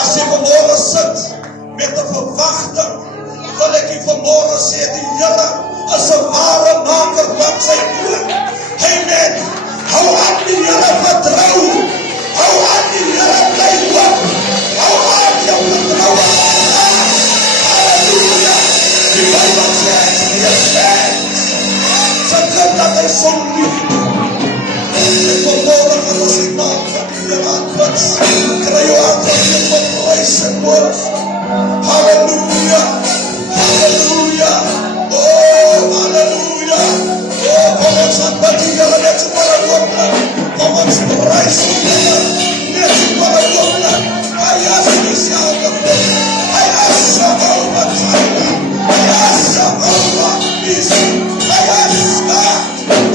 As jy vanmorgen sit met 'n verwagting, wil ek jy vanmorgen sê, die Here is 'n ware maker van sy woord. Amen. Hou aan die Here vertrou. Hou aan die Here bly hoop. Hou aan jou vertroue. Halleluja. Die Bybel sê, die mens, sy kind dat hy so lief. En vanmorgen as die naam van die Here aanbid, kry jou aanbid van prys en woord. Halleluja. Halleluja. Oh, halleluja. Oh, kom ons aanbid die Here net so maar woord. Kom ons prys die Here net so maar woord. Hy is dieselfde God. Hy is Jehovah Jireh. Hy is Jehovah Nissi. Hy is God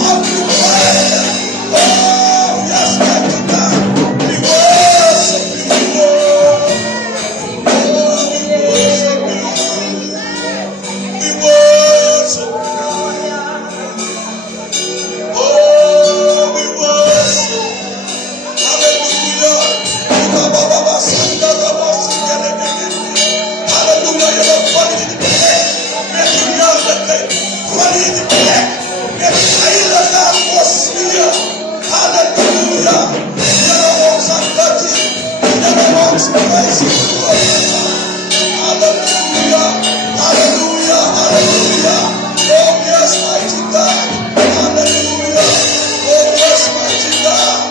of the world. Oh, yes, mighty God. We worship you, Lord. Oh, we worship you. We worship you. Oh, we worship. Hallelujah. Hallelujah. You're funny in the back. Met die heerlijkheid. Funny in the back. Met die heilige atmosfeer. Hallelujah. You're ons aanbid je. You're ons prijs je. Hallelujah. Hallelujah. Hallelujah. Oh, yes, mighty God. Hallelujah. Oh, yes, mighty God.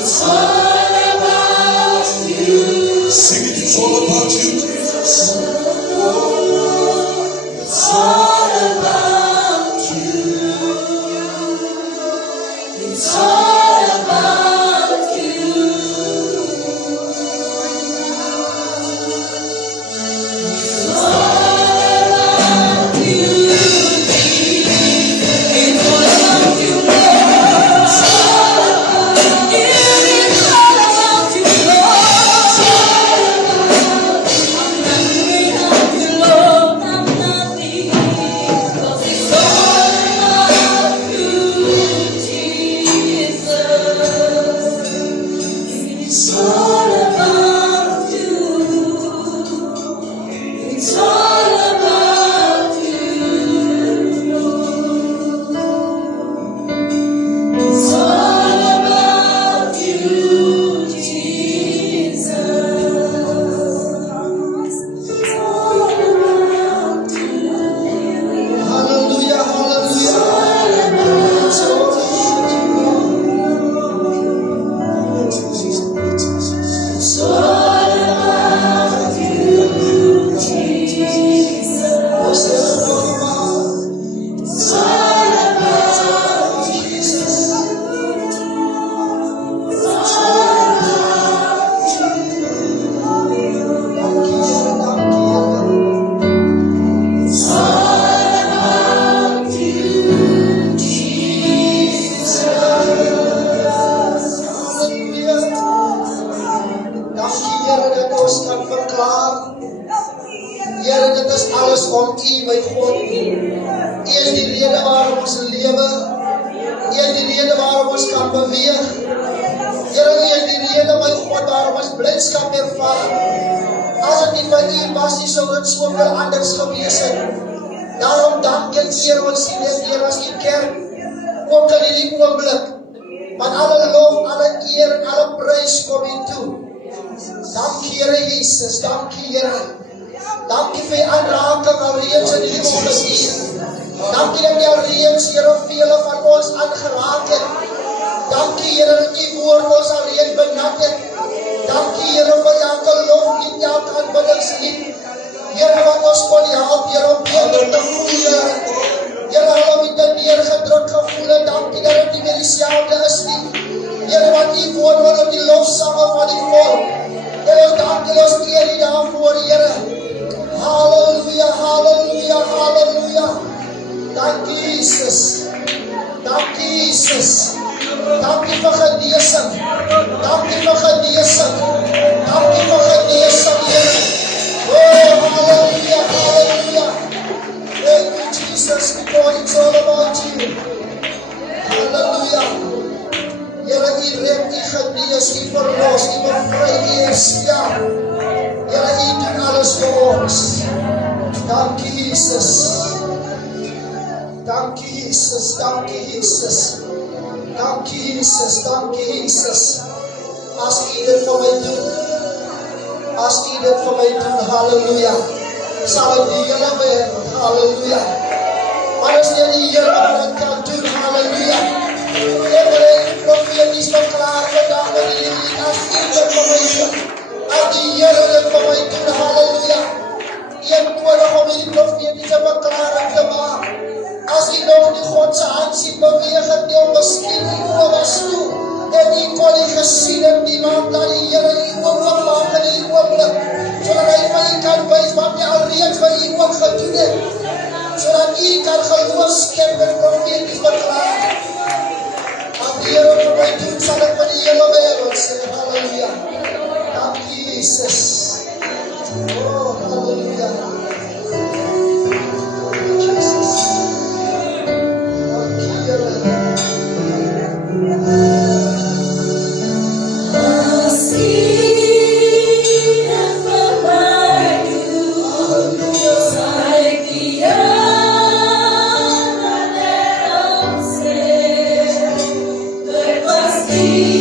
It's all about you. Sing it, it's all about you, Jesus. It's all about you. It's all about you. It's all about you. It's all about you, Lord. It is all about you, Lord. I'm nothing without you, Lord. I'm nothing. 'Cause it's all about you, Jesus. It's all about you. It's all about you. It's all about you, Jesus. It's all about you. Hallelujah, It's hallelujah. all about It's all about you, Jesus. It's all about you, Jesus. What's that all about? It's all about you. Jesus. It's all about It's all about you, Jesus. Hallelujah. Dankie Here dat ons kan verklaar. Here, dit is alles om U, my God. U is die rede waarom ons lewe. U is die rede waarom ons kan beweeg. Here, U is die rede, my God, waarom ons blydskap ervaar. As dit nie vir U was nie, sou dit soveel anders gewees het. Daarom dank en eer ons U net weer as U kerk, ook in hierdie oomblik. Want alle lof, alle eer en alle prys kom U toe. Dankie Here Jesus, dankie Here. Dankie vir die aanraking alreeds in hierdie oomblik. Dankie dat U alreeds, Here, vele van ons aangeraak het. Dankie Here dat U woord ons alreeds benut het. Dankie Here vir elke loflied, elke aanbiddingslied. Here, wat ons kon help, Here, om beter te voel, Here. Here, om U te neergedruk gevoel het. Dankie dat het nie meer dieselfde is nie. Here, wat U woord wil op die lofsange van die volk. Here, dankie ons eer U daarvoor, Here. Halleluja, halleluja, halleluja. Dankie Jesus. Dankie Jesus. Dankie vir genesing. Dankie vir genesing. Dankie vir genesing, Here. Oh, hallelujah, hallelujah. Thank you, Jesus, because it's all about you. Hallelujah. Here, U red, U genees, U verlos, U bevry, U herstel. Here, U doen alles vir ons. Dankie, Jesus. Dankie, Jesus. Dankie, Jesus. Dankie, Jesus. Dankie, Jesus. As U dit vir my doen, as U dit vir my doen, halleluja, sal ek die hele wêreld, halleluja. Maar as jy die Here wat kan doen, halleluja. Ek wil profeties verklaar vandag in die lied, as U dit vir my doen, as die Here dit vir my doen, halleluja. Jy het nodig om die profetiese verklaring te maak. As U nog die God se hand sien beweeg het, nie om miskien die oor was toe, en U kon nie gesien het, die maak dat die Here U open maak in die oomblik, sodat hy vir U kan wys wat hy alreeds vir U ook gedoen het, sodat U kan geloof skep en profeties verklaar. Wat die Here vir my doen, sal ek vir die hele wêreld sê, halleluja. Dankie Jesus. Oh, halleluja. Jesus. Dankie Here. See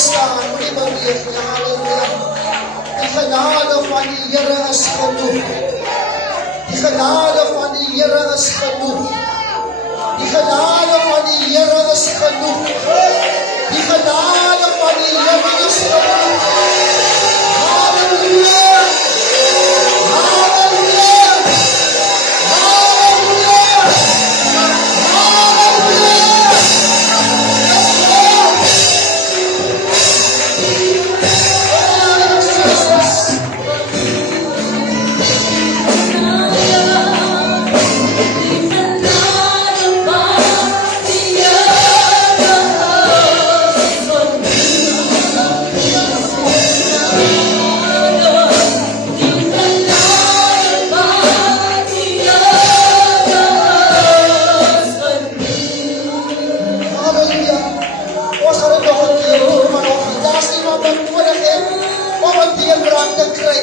staan, moenie beweeg nie, halleluja. Die genade van die Here is genoeg. Die genade van die Here is genoeg. Die genade van die Here is genoeg. Die genade van die Here is genoeg. Halleluja! Halleluja! Halleluja! Halleluja!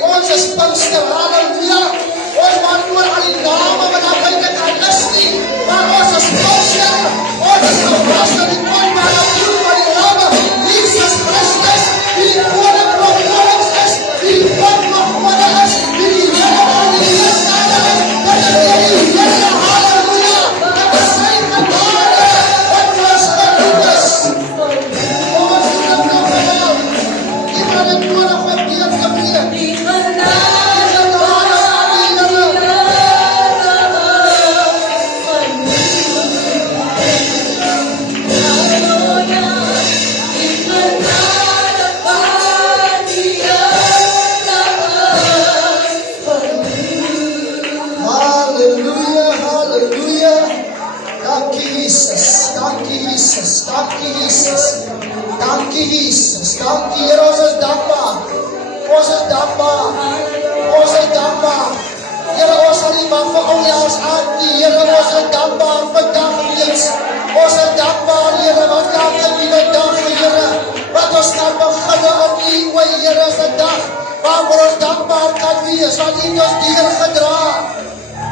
Ons is Pinkster, halleluja. Ons maak oor al die name wat daar buite kan is nie. Maar ons is Pinkster. Ons is gewas in die kostbare bloed van die Lamme, Jesus Christus, die koning van konings is, die God van koning is, die Here van die heerskare is. Dit is die Here, halleluja. Dit is sy genade wat ons genoeg is. Ons is dit nog gedaan. Iemand het nodig om deur te breek. Dankie Jesus, dankie Here, ons is dankbaar. Ons is dankbaar. Ons is dankbaar. Here, ons sal nie wag vir oudjaars aan die Here, ons is dankbaar vir dagreeks. Ons is dankbaar Here, want elke nuwe dag Here, wat ons kan beginne op U, o Here, is 'n dag waarvoor ons dankbaar kan wees, want U het ons deur gedra.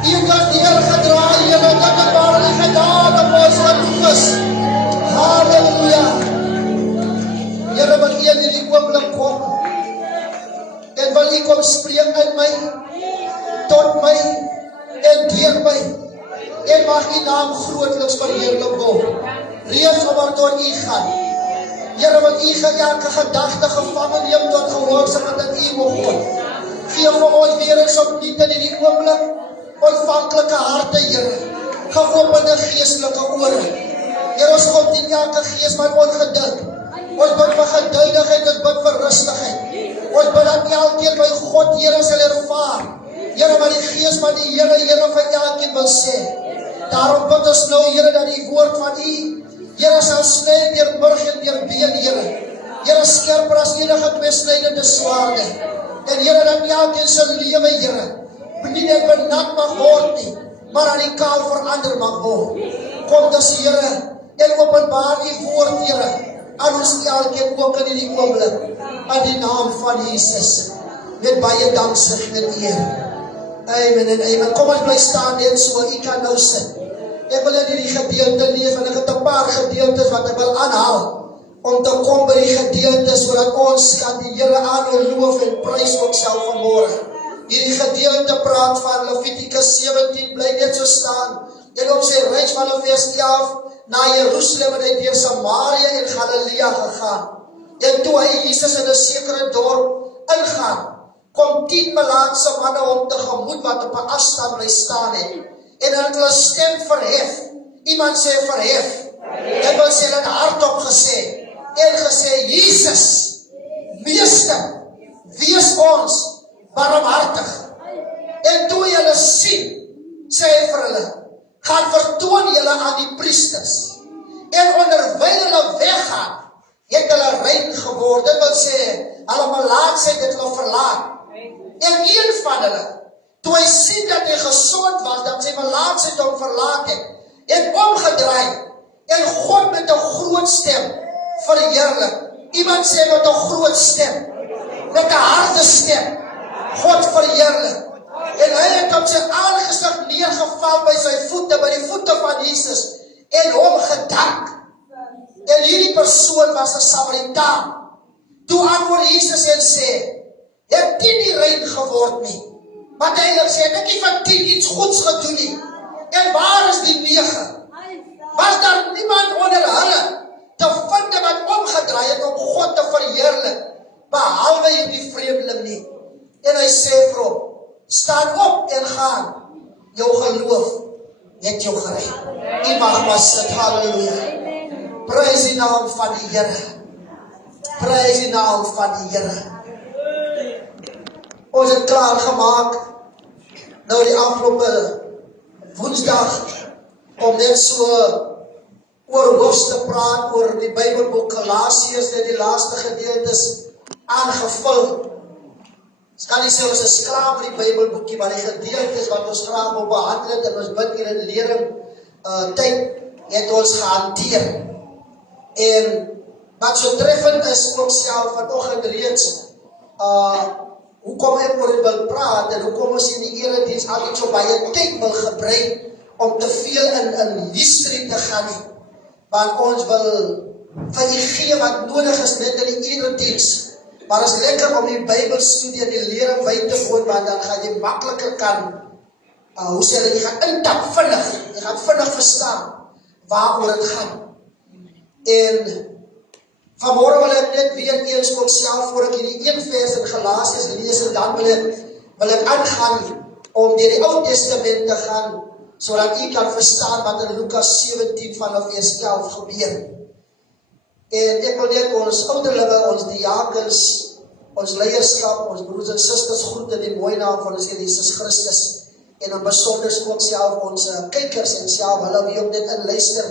U het ons deur gedra, Here, dat het waar die genade op ons genoeg is. Halleluja. Here, wil U in hierdie oomblik kom en wil U kom spreek in my, tot my en deur my, en mag U naam grootliks verheerlik word. Reeds omdat door U gaan. Here, wil U elke gedagte gevangen neem tot gehoorsaam wat in U wil God. Gee vir ons weer eens opnuut in hierdie oomblik ontvanklike harte, Here, geopende geestelike ore. Here, ons kom teen elke gees van ongeduld. Ons bid vir geduidigheid, ons bid vir rustigheid. Ons bid dat elkeen by God, Here, sal ervaar. Here, wat die gees van die Here, Here, vir elkeen wil sê. Daarom bid ons nou, Here, dat die woord van U, Here, sal sny deur murg en deur been, Here. Here, skerper as enige tweesnydende swaarde. En Here, dat elkeen se lewe, Here, nie net benat mag word nie, maar radikaal verander mag word. Kom dus, Here, en openbaar U woord, Here, aan ons elkeen ook in die oomblik, in die naam van Jesus, met baie danksegging en eer. Amen en amen. Kom ons bly staan net so, U kan nou sit. Ek wil in hierdie gedeelte lees, want ek het 'n paar gedeeltes wat ek wil aanhaal, om te kom by die gedeeltes, sodat ons kan die Here aanhou, loof en prys ook self vanmôre. Hierdie gedeelte praat van Levitikus 17, bly net so staan, en op sy reis van vers 11, na Jerusalem en hy deur Samaria en Galilea gegaan. En toe hy Jesus in 'n sekere dorp ingaan, kom 10 melaatse manne hom tegemoet wat op 'n afstand bly staan het. En hulle stem verhef. Iemand sê verhef. Dit wil sê hulle hardop gesê. En gesê, Jesus, Meester, wees ons barmhartig. En toe hulle sien, sê hy vir hulle, gaan vertoon julle aan die priesters. En onderwyl hulle weggaan, het hulle rein geword. Dit wil sê, hulle melaatsheid het hulle verlaat. En een van hulle, toe hy sien dat hy gesond was, dat sy melaatsheid hom verlaat het omgedraai, en God met 'n groot stem verheerlik. Iemand sê met 'n groot stem, met 'n harde stem, God verheerlik. En hy het op sy aangesig neergeval by sy voete, by die voete van Jesus, en hom gedank. En hierdie persoon was 'n Samaritaan. Toe antwoord Jesus en sê, het 10 nie rein geword nie. Maar duidelik sê, ek het van 10 iets goeds gedoen nie. En waar is die 9? Was daar niemand onder hulle te vind wat omgedraai het om God te verheerlik, behalwe hierdie vreemdeling nie? En hy sê vir hom, staan op en gaan, jou geloof het jou gered. U mag maar sit, halleluja. Prys die naam van die Here. Prys die naam van die Here. Ons het klaar gemaak, nou die afgelope Woensdag, om net so oor hoofs te praat, oor die Bybelboek Galasiërs, en die laaste gedeeltes aangevul. Ons kan nie sê ons is klaar met die Bybelboekie, maar die gedeeltes wat ons graag wil behandel het, en ons bid hier in lering tyd, het ons gehanteer. En wat so treffend is, ook self vanoggend reeds, hoekom ek oor dit wil praat, en hoekom ons in die erediens altyd so baie tyd wil gebruik, om te veel in history te gaan nie. Want ons wil vir u gee wat nodig is net in die erediens. Maar het is lekker om die Bybelstudie en die lering by te woon, want dan gaan jy makliker kan, hoe sê jy gaan intap vinnig, jy gaan vinnig verstaan waaroor het gaan. En vanmorgen wil ek net weer eens ook self, voor ek hierdie 1 vers in Galasiërs lees, en dan wil ek aangaan om deur die Ou Testament te gaan, sodat u kan verstaan wat in Lukas 17 vanaf vers 11 gebeur. En ek wil net ons ouderlinge, ons diakens, ons leierskap, ons broers en susters groet in die mooie naam van ons Here Jesus Christus. En in besonder ook self ons kykers en self hulle wie ook dit inluister,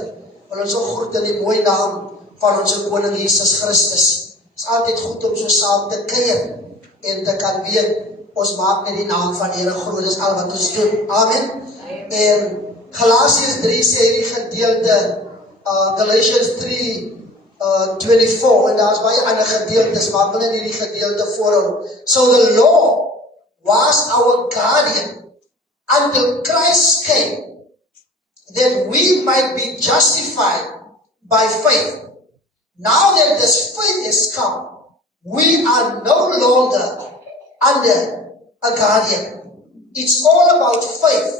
wil ons ook groet in die mooie naam van ons Koning Jesus Christus. Het is altyd goed om so saam te kuier en te kan weet, ons maak net die naam van die Here groot, dis al wat ons doen. Amen. En Galasiërs 3 sê hierdie gedeelte, Galatians 3, 24, en daar is baie ander gedeeltes, maar ek wil in hierdie gedeelte voorhou. So the law was our guardian until Christ came, that we might be justified by faith. Now that this faith is come, we are no longer under a guardian. It's all about faith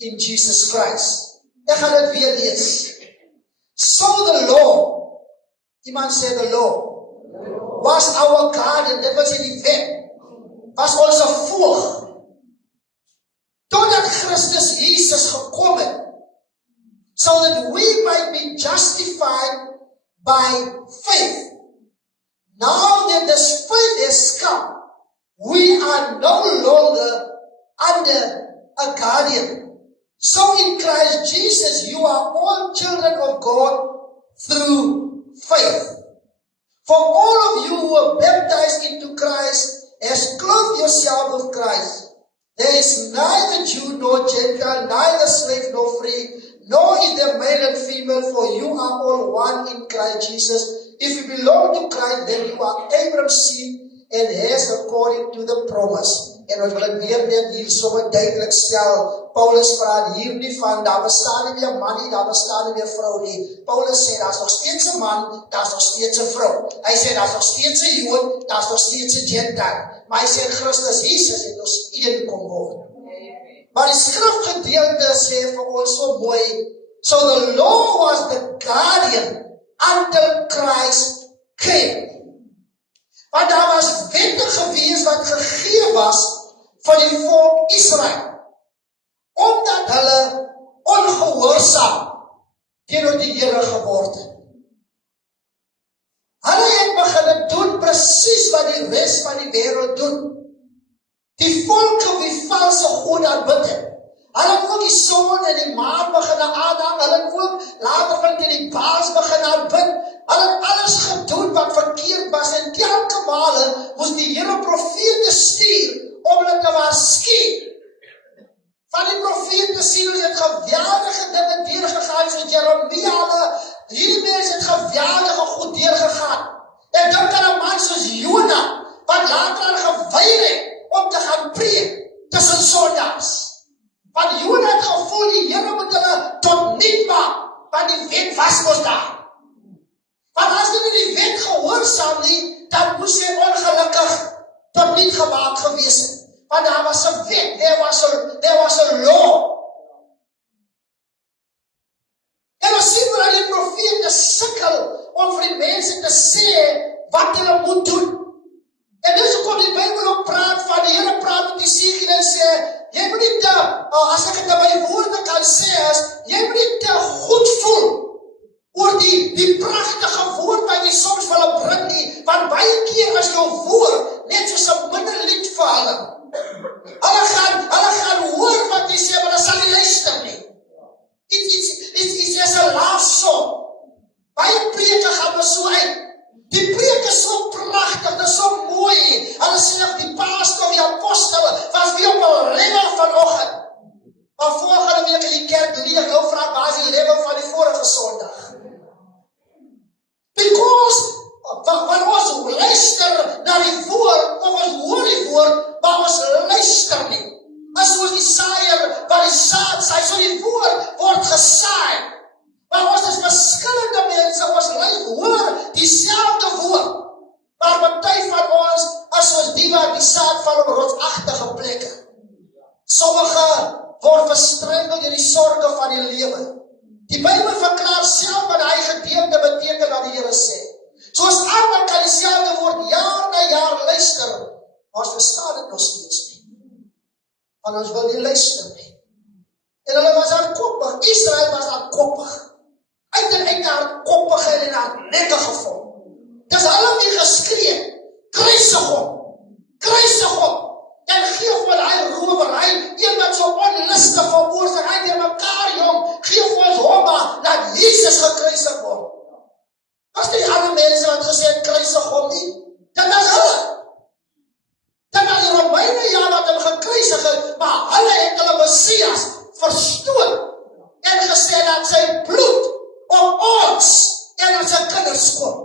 in Jesus Christ. Ek gaan dit weer lees. So the law, iemand sê the law, was our guardian, dit was die wet, was ons voog, totdat Christus Jesus gekom het, so that we might be justified by faith. Now that this faith has come, we are no longer under a guardian. So in Christ Jesus, you are all children of God through faith. For all of you who are baptized into Christ has clothed yourself with Christ. There is neither Jew nor Gentile, neither slave nor free, nor is there male and female, for you are all one in Christ Jesus. If you belong to Christ, then you are Abraham's seed and heirs according to the promise. En ons wil het weer net hier sommer duidelik stel. Paulus praat hier nie van, daar bestaan nie meer man nie, daar bestaan nie meer vrou nie. Paulus sê, daar is nog steeds een man, daar is nog steeds een vrou. Hy sê, daar is nog steeds een Jood, daar is nog steeds een Gentile. Maar hy sê, Christus Jesus het ons een kom word. Maar die skrifgedeelte sê vir ons so mooi, so the law was the guardian until Christ came. Want daar was wette gewees wat gegee was van die volk Israel, omdat hulle ongehoorsaam teenoor die Here geword het. Hulle het begin doen presies wat die res van die wêreld doen. Die volke wie valse God aanbid het. Hulle het ook die son en die maan begin aanhang, hulle het ook later van die baas begin aanbid. Hulle het alles gedoen wat verkeerd was, en telke male moes die Here profete stuur om hulle te waarsku. Van die profete sien hulle het geweldige dinge deurgegaan, so Jeremia, hierdie mense het geweldige goed deurgegaan. En dan kan 'n man soos Jona, wat later al geweier het om te gaan preek tussen sondags. Want Jona het gevoel die Here moet hulle tot niet maak, want die wet was mos daar. Want as dit nie die die wet gehoorsaam nie, dan moes jy ongelukkig tot niet gemaak gewees het. Want daar was 'n wet, there was a law. En ons sien waar die profete sukkel om vir die mense te sê wat hulle moet doen. En dis hoekom die Bybel ook praat van, die Here praat met Esegiel en sê, jy moet nie te, as ek het in my woorde kan sê, jy moet nie te goed voel oor die pragtige woord wat jy soms vir hulle bring nie, want baie keer as jou woord net soos 'n minderlied vir hulle. Hulle gaan hoor wat jy sê, maar hulle sal nie luister nie. It's just a love song. Baie preke gaan maar so uit. Die preek is so pragtig, dit is so mooi. Hulle sê die pastor, die apostel, was weer op 'n level vanoggend. Maar volgende week in die kerk doen ek nou vra waar is die level van die vorige Sondag? Because want ons luister na die woord, of ons hoor die woord, maar ons luister nie. As soos die saaier wat die saad saai, so die woord word gesaai. Maar ons is verskillende mense, ons hoor dieselfde woord. Maar party van ons, as ons die wat die saad val op rotsagtige plekke. Sommige word verstrengel deur die sorge van die lewe. Die Bybel verklaar self wat hy gedeelte beteken wat die Here sê. Soos almal kan dieselfde woord jaar na jaar luister, maar ons verstaan dit nog steeds nie. Want ons wil nie luister nie. En hulle was hardkoppig, Israel was hardkoppig. Uit haar koppigheid en haar nekke geval. Dis hulle nie geskree, kruisig hom, en gee vir hy rowery, een wat so onlustig veroorsaak, hy die mekaar jong, gee vir ons hom maar, dat Jesus gekruisig word. Was die ander mense wat gesê het, kruisig hom nie? Dit was hulle. Dit was die Romeine wat hem gekruisig het, maar hulle het hulle Messias verstoot, en gesê dat sy bloed op ons en ons kinders kom.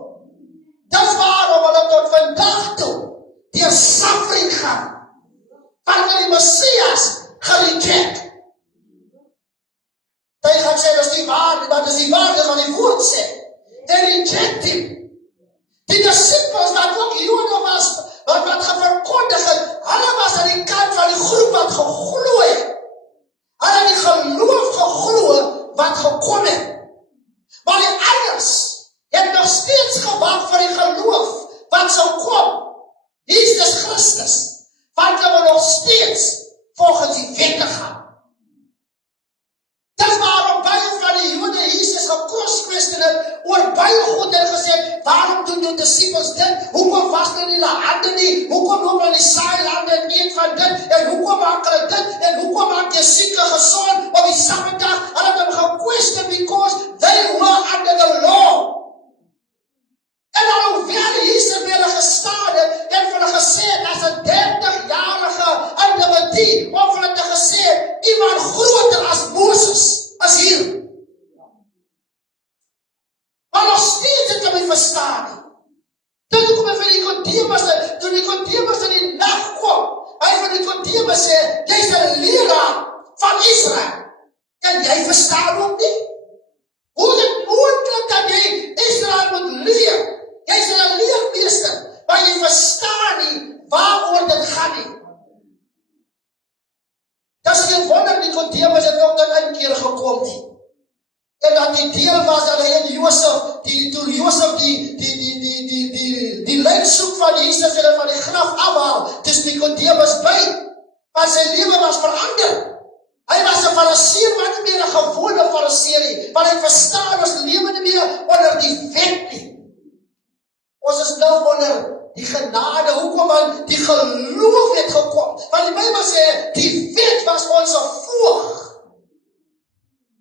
Dis waarom hulle tot vandag toe deur suffering gaan. Want hulle die Messias gereject. Hy gaan sê, dis die waarde, maar dis die waarde van die woord sê. They reject him. Die disciples wat ook Jode was, wat geverkondig het, hulle was aan die kant van die groep wat geglo het. Hulle het die geloof geglo wat gekom het. Maar die anders het nog steeds gewag vir die geloof wat sou kom. Jesus Christus. Want hulle nog steeds volgens die wette gaan. Dis waarom baie van die Jode Jesus gekruisig het oor baie goed en gesê, waarom doen jou disciples dit? Hoekom was hulle nie hulle hande nie? Hoekom loop hulle die saailande en eet van dit? En hoekom maak hulle dit? En hoekom maak die sieke gesond op die Sabbatdag? Hulle het hom gequestion because they were under the law. En alhoewel Jesus by hulle gestaan het en vir hulle gesê het as 'n 30-jarige individu, of hulle te gesê het, iemand groter as Moses is hier. Maar nog steeds het hulle nie verstaan nie. Dit hoekom hy vir Nicodemus in die nag kom, hy vir Nicodemus sê, jy's 'n leraar van Israel, en jy verstaan ook nie? Hoe is dit moontlik dat jy Israel moet leer? Jy's 'n leermeester, maar jy verstaan nie waaroor dit gaan nie. Dis geen wonder Nicodemus het ook dan 'n keer gekom nie. En dat die deel was dat hy en Josef, toe Josef die lijk soek van Jesus en van die graf afhaal, dis Nicodemus by, maar sy lewe was verander. Hy was 'n Fariseer, maar nie meer 'n gewone Fariseer nie, want hy verstaan ons lewe nie meer onder die wet nie. Ons is nou onder die genade, hoekom? Want die geloof het gekom. Want die Bybel sê, die wet was ons voog.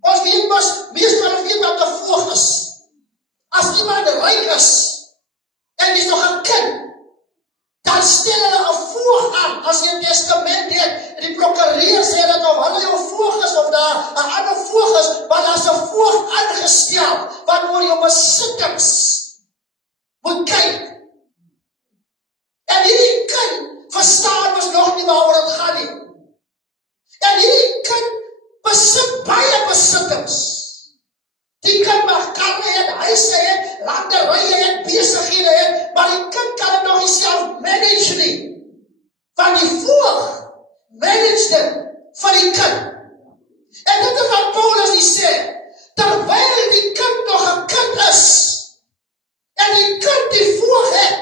Ons weet mos, meestal weet wat 'n voog is. As iemand ryk is, en is nog 'n kind, dan stel hulle 'n voog aan. As jy 'n testament het, die prokureur sê dat of hulle jou voog is, of daar 'n ander voog is, maar daar's 'n voog aangestel, wat oor jou besittings moet kyk. En hierdie kind verstaan ons nog nie waaroor dit gaan nie. En hierdie kind besit baie besittings. Die kind mag karre het, huise het, landerye het, besig Want die voog manage dit vir die kind. En dit is wat Paulus hier sê, terwyl die kind nog 'n kind is, en die kind die voog het,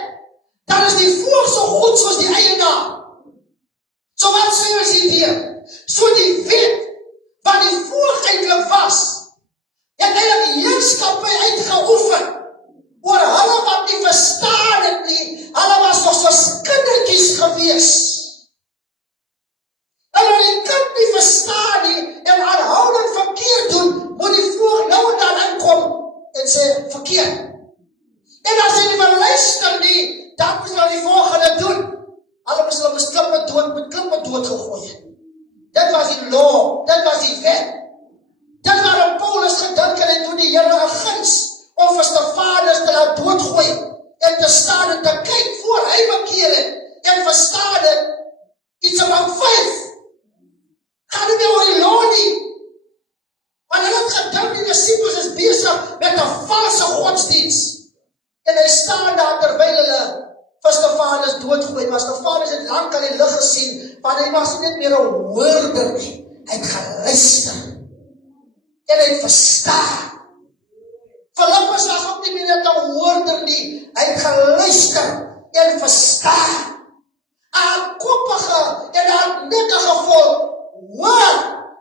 dan is die voog so goed soos die eienaar. So wat sê ons hier? So die wet, wat die voog eintlik was, het eintlik heerskappy uitgeoefen, oor hulle wat nie verstaan het nie, hulle was nog soos kindertjies gewees. En as die kind nie verstaan nie, en aanhoudend verkeerd doen, moet die voog nou en dan inkom, en sê, verkeerd. En as hy nie wil luister nie, dan moet hy die volgende doen. Hulle moes hulle met klippe dood gegooi het. Dit was die law, dit was die wet. Dit waarom Paulus gedink het toe die Here 'n guns om vir Stefanus te laat doodgooi en te staan en te kyk voor hy bekeer het en verstaan het iets about faith. Gaan nie meer oor die law nie. Want hulle het gedink die disciples is besig met 'n valse godsdienst. En hy staan daar terwyl hulle vir Stefanus doodgooi, maar Stefanus het lank al die lig gesien, want hy was nie net meer 'n hoorder nie, hy het geluister, en hy het verstaan. Filippus was ook nie meer net 'n hoorder nie, hy het geluister, en verstaan. 'n koppige en 'n hardnekkige volk, hoor,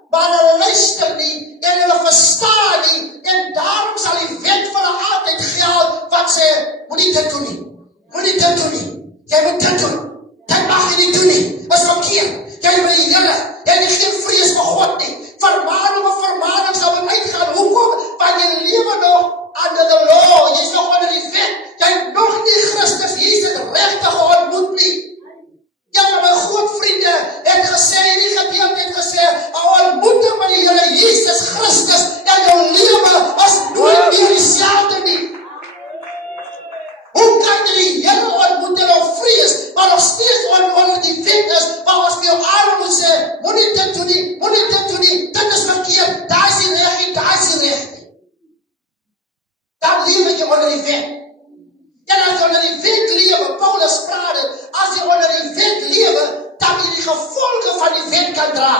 maar hulle luister nie, en hulle verstaan nie, en daarom sal die wet vir hulle altyd geld, wat sê, moenie dit doen nie. Moenie dit doen nie. Jy moet dit doen. Dit mag jy nie doen nie. Is verkeerd. Jy wil die Here. Jy het geen vrees vir God nie. Vermaning sal by uitgaan. Hoekom? Want jy lewe nog under the law. Jy is nog onder die wet. Jy het nog nie Christus Jesus regtig ontmoet nie. Ja, maar my groot vriende het gesê, die gedeelte het gesê, 'n ontmoeting met die Here Jesus Christus en jou lewe is nooit meer dieselfde nie. Hoe kan jy die Here ontmoet en al vrees, maar nog steeds onder die wet is, maar as jy jou arm moet sê, moenie dit doen nie, moenie dit doen nie, dit is verkeerd, daar is die reg nie, daar is die reg nie. Dan lewe jy onder die wet. En as jy onder die wet lewe, Paulus praat het, as jy onder die wet lewe, dan jy die gevolge van die wet kan dra.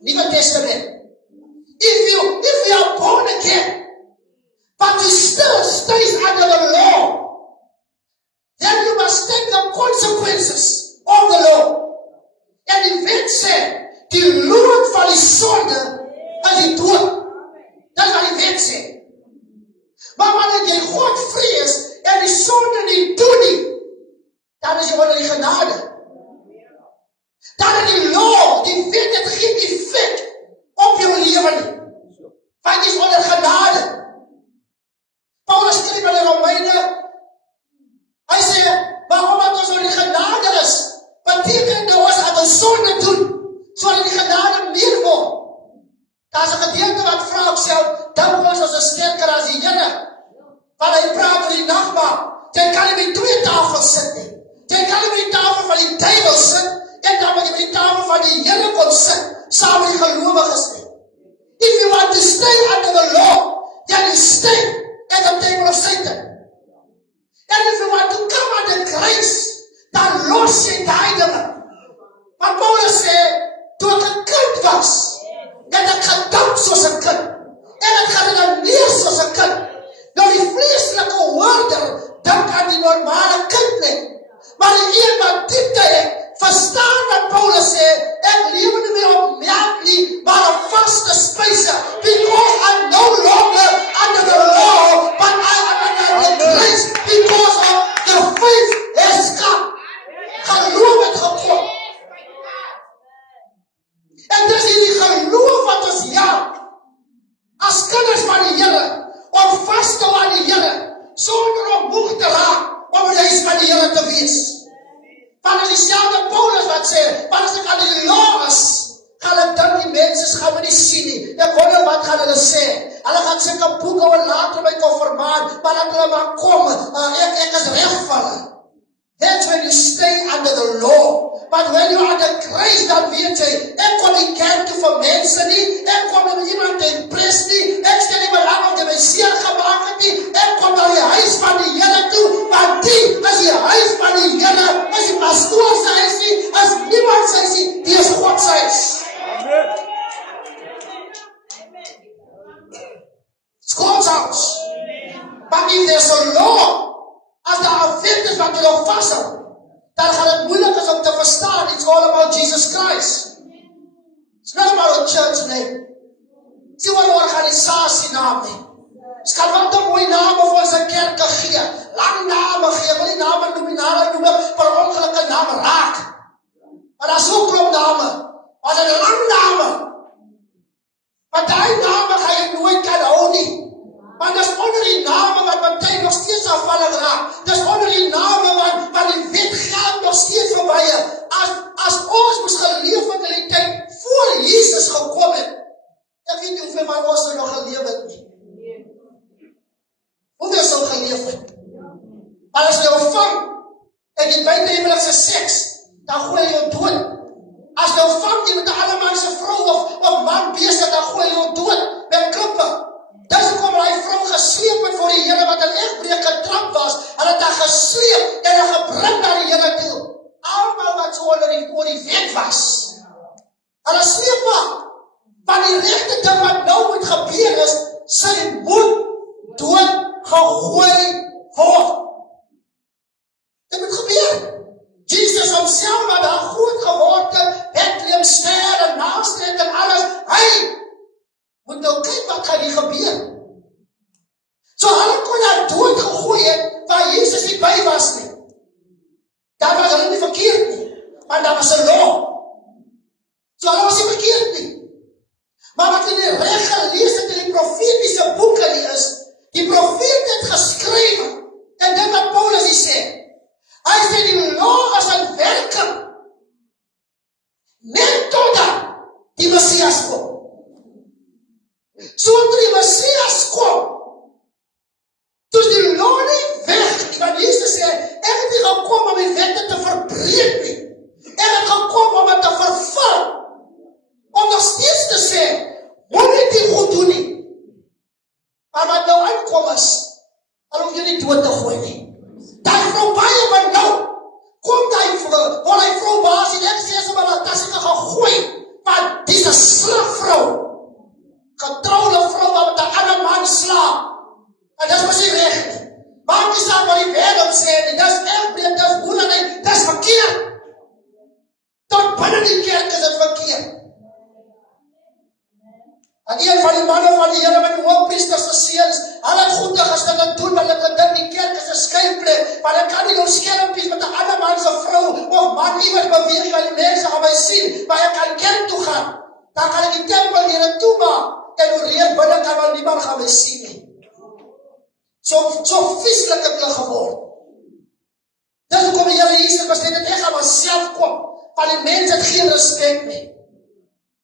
Nuwe Testament. If you are born again, but you still stays under the law, then you must take the consequences of the law. En die wet sê, die loon van die sonde is die dood. Dat is wat die wet sê. Maar wanneer jy God vrees en die sonde nie doen nie, dan is jy onder die genade. Dan is die law, die wet het geen effect op jou lewe nie. Want jy is onder genade. Paulus skryf aan die Romeine, hy sê, maar omdat ons onder die genade is, beteken dit ons dat ons sonde doen, sodat die genade meer word. Daar is 'n gedeelte wat vra ek self, dan ons is sterker as die Here. Want hy praat oor die nagmaal. Jy kan nie by 2 tafels sit nie. Jy kan nie by die tafel van die duiwel sit, en dan moet jy by die tafel van die Here kon sit, saam met die gelowiges nie. If you want to stay under the law, then you stay at the table of Satan. And if you want to come under grace, dan los jy daai dinge. Want Paulus sê, toe ek 'n kind was, het ek gedink soos 'n kind, en ek geredeneer soos 'n kind. Nou die vleeslike hoorder dink aan die normale kind net, maar die een wat diepte het, verstaan wat Paulus sê, ek lewe nie meer op melk nie, maar op vaste spyse, because I'm no longer under the law, but I am under the grace, because of the faith has come. Geloof het gekom. En dis hierdie geloof wat ons as kinders van die Here, om vast te hou aan die Here, sonder om moeg te raak, om die huis van die Here te wees. Want as dieselfde Paulus wat sê, want as ek aan die law is, gaan ek dink die mense gaan my nie sien nie. Ek wonder wat gaan hulle sê. Hulle gaan sulke boeke oor later my konfirmaat, maar dat hulle maar kom, ek is reg vir hulle. That's when you stay under the law. But when you are under grace, dan weet jy, ek kom nie kerk toe vir mense nie, ek kom nie met iemand te impress nie, ek stel nie belang of jy my seer gemaak het nie, ek kom na die huis van die Here toe, want die is die huis van die Here, is die pastoor se huis nie, is huis. It's God's house. But if there's a law, as daar 'n wet is wat jy nog vashou, dan gaan dit moeilik is om te verstaan. It's all about Jesus Christ. It's not about a church name. It's not een organisasie naam nie. Ons kan wat 'n mooi naam vir ons kerke gee. Lang name gee, wil die name nominale noem, per ongeluk 'n naam raak. Maar daar is ook klop name. Maar dit is 'n lang name. Maar daai name gaan jy nooit kan hou nie. Maar dis onder die name wat party nog steeds afvallig raak. Dis onder die name wat die wet geld nog steeds verby. As ons moes geleef het in die tyd voor Jesus gekom het. Ek weet nie hoeveel van ons nog geleef het nie. Hoeveel sou geleef het? Maar as jy ontvang en jy buitehuwelikse seks, dan gooi jy jou dood. As jy ontvang jy met 'n allemanse vrou of man besig, dan gooi jy jou dood met klippe. Dis hoekom hy vrou gesleep het voor die Here wat in egbreek getrap was. Hulle het haar gesleep en haar gebring na die Here toe. Almal wat so onder die wet was. Hulle sleep haar. Want die regte ding wat nou moet gebeur is, sy moet dood gegooi word. Dit moet gebeur. Jesus homself wat daar groot geword het, Bethlehem ster en Nasaret en alles, hy moet nou kyk wat gaan hier gebeur. So hulle kon haar dood gegooi het, waar Jesus nie by was nie. Daar was hulle nie verkeerd nie, maar daar was 'n law. So hulle was nie verkeerd nie. Maar wat in die reg gelees het in die profetiese boeke is, die profeet het geskrywe, en dit wat Paulus hier sê. Hy sê die law is aan werking, net totdat die Messias kom. So toe die Messias kom, toe die law nie weg nie, want Jesus sê, ek het nie gekom om die wette te verbreek nie. Ek het gekom om het te vervul. Om nog steeds te sê, moet nie die goed doen nie. Maar wat nou uitkom is, hulle hoef jy nie dood te gooi nie. Die vrou baie wat nou, kom die vrou, waar die vrou baas en ek sê sy maar dat sy gegooi, want die is 'n slagvrou. Getrouwde vrou wat met 'n ander man slaap. En dis mos nie reg nie. Maak nie saak wat die wêreld sê nie, dis egbreek, dis boelery, dis verkeerd. Tot binne die kerk is dit verkeerd. En een van die manne van die Here met die hoofpriesters geseuns, hulle het goede gestel en doen, want hulle gedink die kerk is 'n skuilplek, maar hulle kan nie jou skermpies met 'n ander man se vrou of man iewers beweeg, want die mense gaan my sien, maar ek kan kerk toe gaan, dan kan ek die tempel hier toemaak, en hoe reed binne kan wel niemand gaan my sien nie. So vieslik het hulle geword. Dis hoekom die Here Jesus besluit het, ek gaan maar self kom, want die mense het geen respek nie.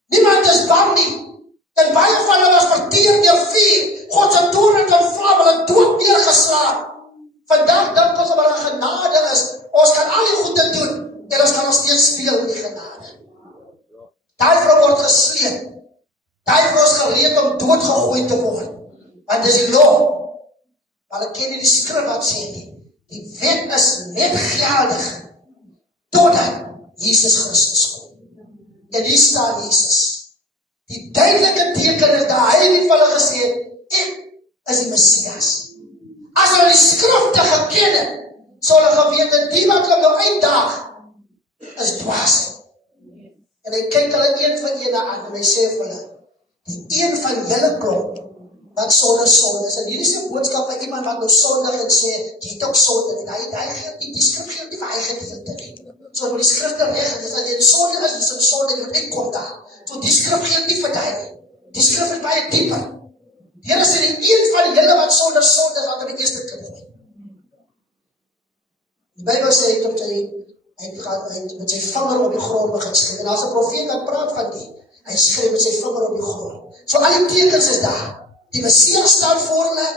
Niemand is bang nie. En baie van hulle was verteer deur vuur. God se toorn het in vlam, hulle dood neergeslaan. Vandag dink ons dat hulle genade is. Ons kan al die goede doen, en ons kan nog steeds speel met die genade. Daai vrou word gesleep. Daai vrou is gereed om doodgegooi te word. Want dis die law. Maar hulle ken nie die skrif wat sê nie. Die wet is net geldig totdat Jesus Christus kom. En hier staan Jesus. Die duidelike teken is dat hy nie vir hulle gesê het, ek is die Messias. As hulle die skrifte geken het, sal hulle geweet dat die wat hulle nou uitdaag, is dwaas. En hy kyk hulle een van een aan, en hy sê vir hulle, die een van julle klomp, wat sonder sonde is. En hier is 'n boodskap van iemand wat nou sondig en sê, jy het ook sonde, en die skrif gee nie vir eie gedeelte nie. So die skrifte reg, dis dat jy sondig is, dis 'n sonde, jy moet uitkom daar. So die skrif gee nie vir daai nie. Die skrif is baie dieper. Die Here sê die een van julle wat sonder sonde is, laat hom die eerste klip gooi. Die Bybel sê hy het met sy vinger op die grond begin skryf. En daar's 'n profeet wat praat van die. Hy skryf met sy vinger op die grond. So al die tekens is daar. Die Messias staan voor hulle,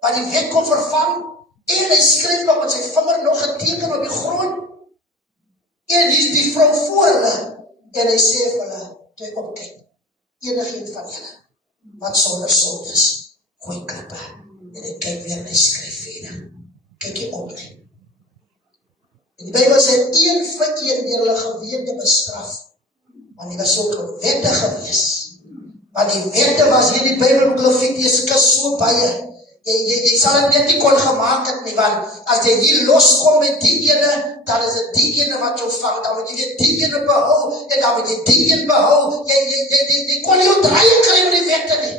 wat die wet kon vervang, en hy skryf nog met sy vinger nog 'n teken op die grond. En hier is die vrou voor hulle, en hy sê vir hulle, kyk op, kyk, enigeen van julle, wat sonder sonde is, gooi klippe, en hy kyk weer en hy skryf verder, kyk jy op, en die Bybel sê, een vir een deur hulle gewete bestraf, Want die was so wette gewees. Want die wette was hier in die Bybelboek Levitikus so baie. Jy sal het net nie kon gemaak het nie, want as jy hier loskom met die ene, dan is het die ene wat jou vang, dan moet jy weer die ene behou, en dan moet jy die ene behou, jy kon nie draai kry met die wette nie.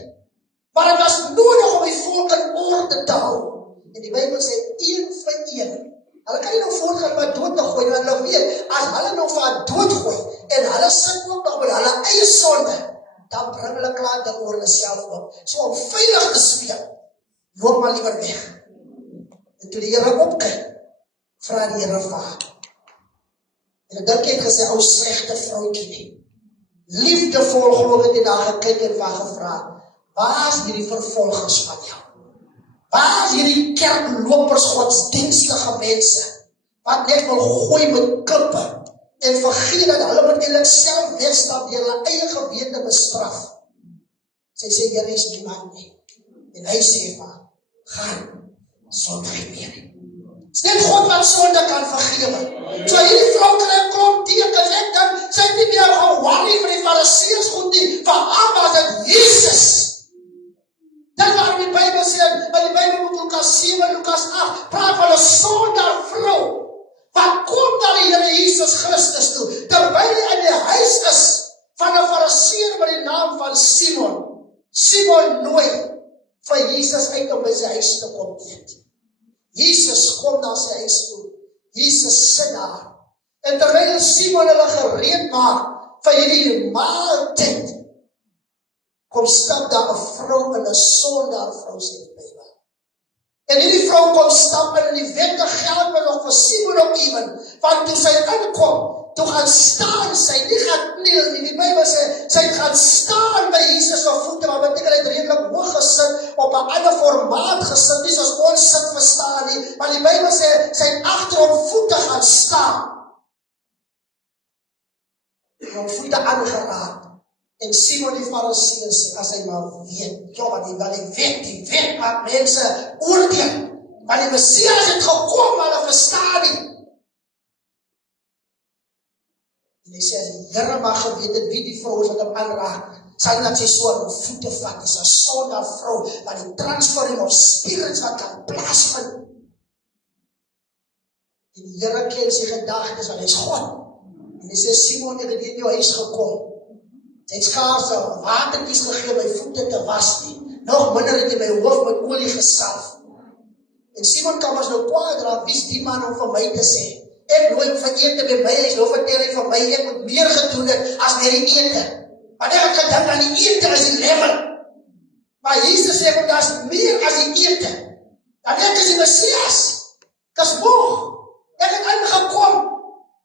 Maar het was nodig om die volk in orde te hou. En die Bybel sê, een vir een. Hulle kan nie nou voortgaan met dood te gooi, want hulle weet, as hulle nou vir haar dood gooi, en hulle sit ook nog met hulle eie sonde, dan bring hulle klaar dan oor hulle self op. So om veilig te speel, loop maar liever weg. En toe die Here opkyk, vra die Here vir haar. En ek dink jy het gesê, ou slegte vroukie nie. Liefdevol geloof het jy daar gekyk en vir gevra, waar is hierdie vervolgers van jou? Waar is hierdie kerklopers, godsdienstige mense, wat net wil gooi met klippe, en vergeet dat hulle moet eintlik self wegstap deur hulle eie gewete bestraf. Sy sê, Here is niemand nie. En hy sê vir haar, gaan, sondig nie meer nie. Dis net God wat sonde kan vergewe. So hierdie vrou kry 'n klomp tekens, ek dink, sy het nie meer gaan worry vir die Fariseërs goed nie, vir haar was dit Jesus. Dit waarom die Bybel sê, in die Bybelboek Lukas 7, Lukas 8, praat van 'n sondaar vrou, wat kom na die Here Jesus Christus toe, terwyl hy in die huis is, van 'n Fariseer met die naam van Simon. Simon nooi vir Jesus uit om by sy huis te kom eet. Jesus kom na sy huis toe. Jesus sit daar. En terwyl Simon hulle gereed maak vir hierdie maaltyd, kom stap daar 'n vrou en 'n sondaar vrou sê die Bybel. En hierdie vrou kom stap in die wette geld maar nog vir Simon ook ewen. Want toe sy inkom, toe gaan staan sy, nie gaan kniel nie. Die Bybel sê, sy gaan staan by Jesus se voete, maar beteken hy het redelik hoog gesit, op 'n ander formaat gesit, nie soos ons sit verstaan nie, maar die Bybel sê, sy het agter op voete gaan staan. En op voete aangeraak. En Simon die Fariseer sê, as hy maar weet, wat die wet maak mense oordeel, want die Messias het gekom, maar hulle verstaan nie. En hy sê, die Here mag geweet het wie die vrou is wat hom aanraak, sal dat sy so aan voete vat, is 'n sondaar vrou, wat die transferring of spirits wat kan plaasvind. En die Here ken sy gedagtes, want hy is God. En hy sê, Simon, ek het in jou huis gekom. Hy het skaars watertjies gegee my voete te was nie. Nog minder het hy my hoof met olie gesalf. En Simon kan ons nou kwaad raak, wie is die man om vir my te sê? Ek nooi vir ete by my, hy nou vertel hy van my, ek moet meer gedoen het as met die ete. Want ek het gedink aan die ete as die level. Maar Jesus sê, dat is meer as die ete. Dan ek is die Messias. Ek is moeg. Ek het ingekom.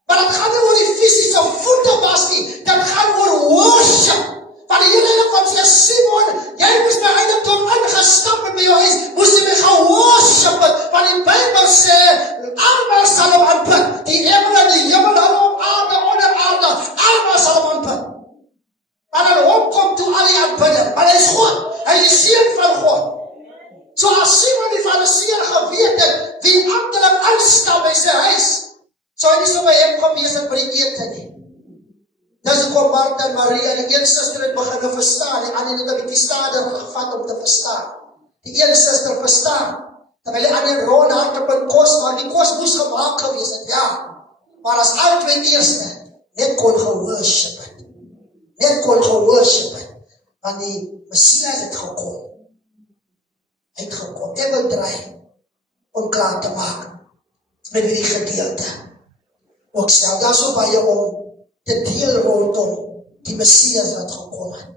Maar dat gaan nie oor die fysische voete was nie. Dat gaan oor worship. Want die Here kom sê, Simon, jy moes my eiendom ingestap in my huis, moes jy my gaan worship. Want die Bybel sê, almal sal hom aanbid. Die hemel en die hemel, hulle op aarde, onder aarde, almal sal hom aanbid. Maar dan opkom toe al die aanbidder, maar hy is God, hy is die seun van God. So as Simon die Fariseer geweet het, wie amptelik instap by sy huis, so hy nie so by hem gewees het by die ete nie. Dus kom Martha en Maria, en die een suster het begin te verstaan, die ander het 'n bietjie stadiger gevat om te verstaan. Die een suster verstaan, terwyl die ander rond hardop in kos, maar die kos moes gemaak gewees het, ja. Maar as al twee eerste, net kon geworship het. Net kon geworship het. Want die Messias het gekom. Hy het gekom. Ek wil draai om klaar te maak met die gedeelte. Ook stel daar so baie om te deel rondom die Messias wat gekom het.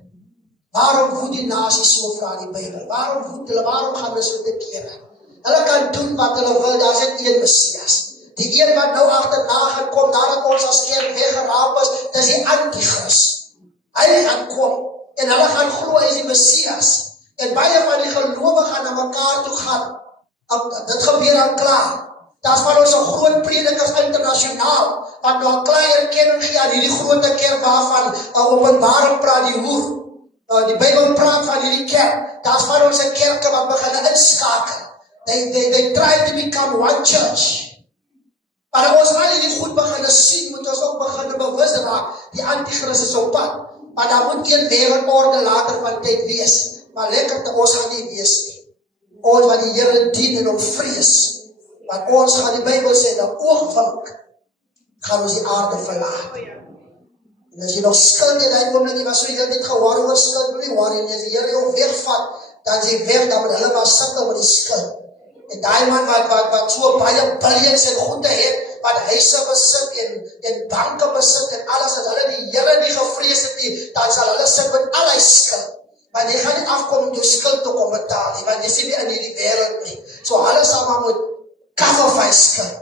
Waarom woed die nasie so, vra die Bybel? Waarom woed hulle? Waarom gaan hulle so te kere? Hulle kan doen wat hulle wil, daar is net een Messias. Die een wat nou agterna gaan kom, nadat ons as kerk weggeraap is, dis die Antichrist. Hy gaan kom, en hulle gaan glo hy is die Messias. En baie van die gelowiges gaan na mekaar toe gaan. Dit gebeur al klaar. Daar's van ons 'n groot predikers internasionaal, wat nou 'n klein erkenning gee aan hierdie grote kerk waarvan Openbaring praat, die hoer. Die Bybel praat van hierdie kerk. Daar's van ons 'n kerke wat begin inskakel. They try to become one church. Maar ons al hierdie goed begin sien, moet ons ook begin bewus raak, die antichrist is op pad. Maar daar moet een wereldorde later van tyd wees. Maar lekker te ons gaan nie wees nie. Ons wat die Here dien en hom vrees. Want ons gaan die Bybel sê, in 'n oogwink gaan ons die aarde verlaat. En as jy nog skuld in die oomblik, jy was so heel net gehoor oor skuld, moet nie worry nie. As die Here jou wegvat, dan is jy weg, dan moet hulle maar sukkel met die skuld. En daai man wat so baie billions en goede het, wat huise besit en banke besit en alles, as hulle die Here nie gevrees het nie, dan sal hulle sit met al hy skuld. Maar jy gaan nie afkom om jou skuld te kom betaal nie, want jy sien nie in hierdie wêreld nie. So hulle sal maar moet cover vir skuld.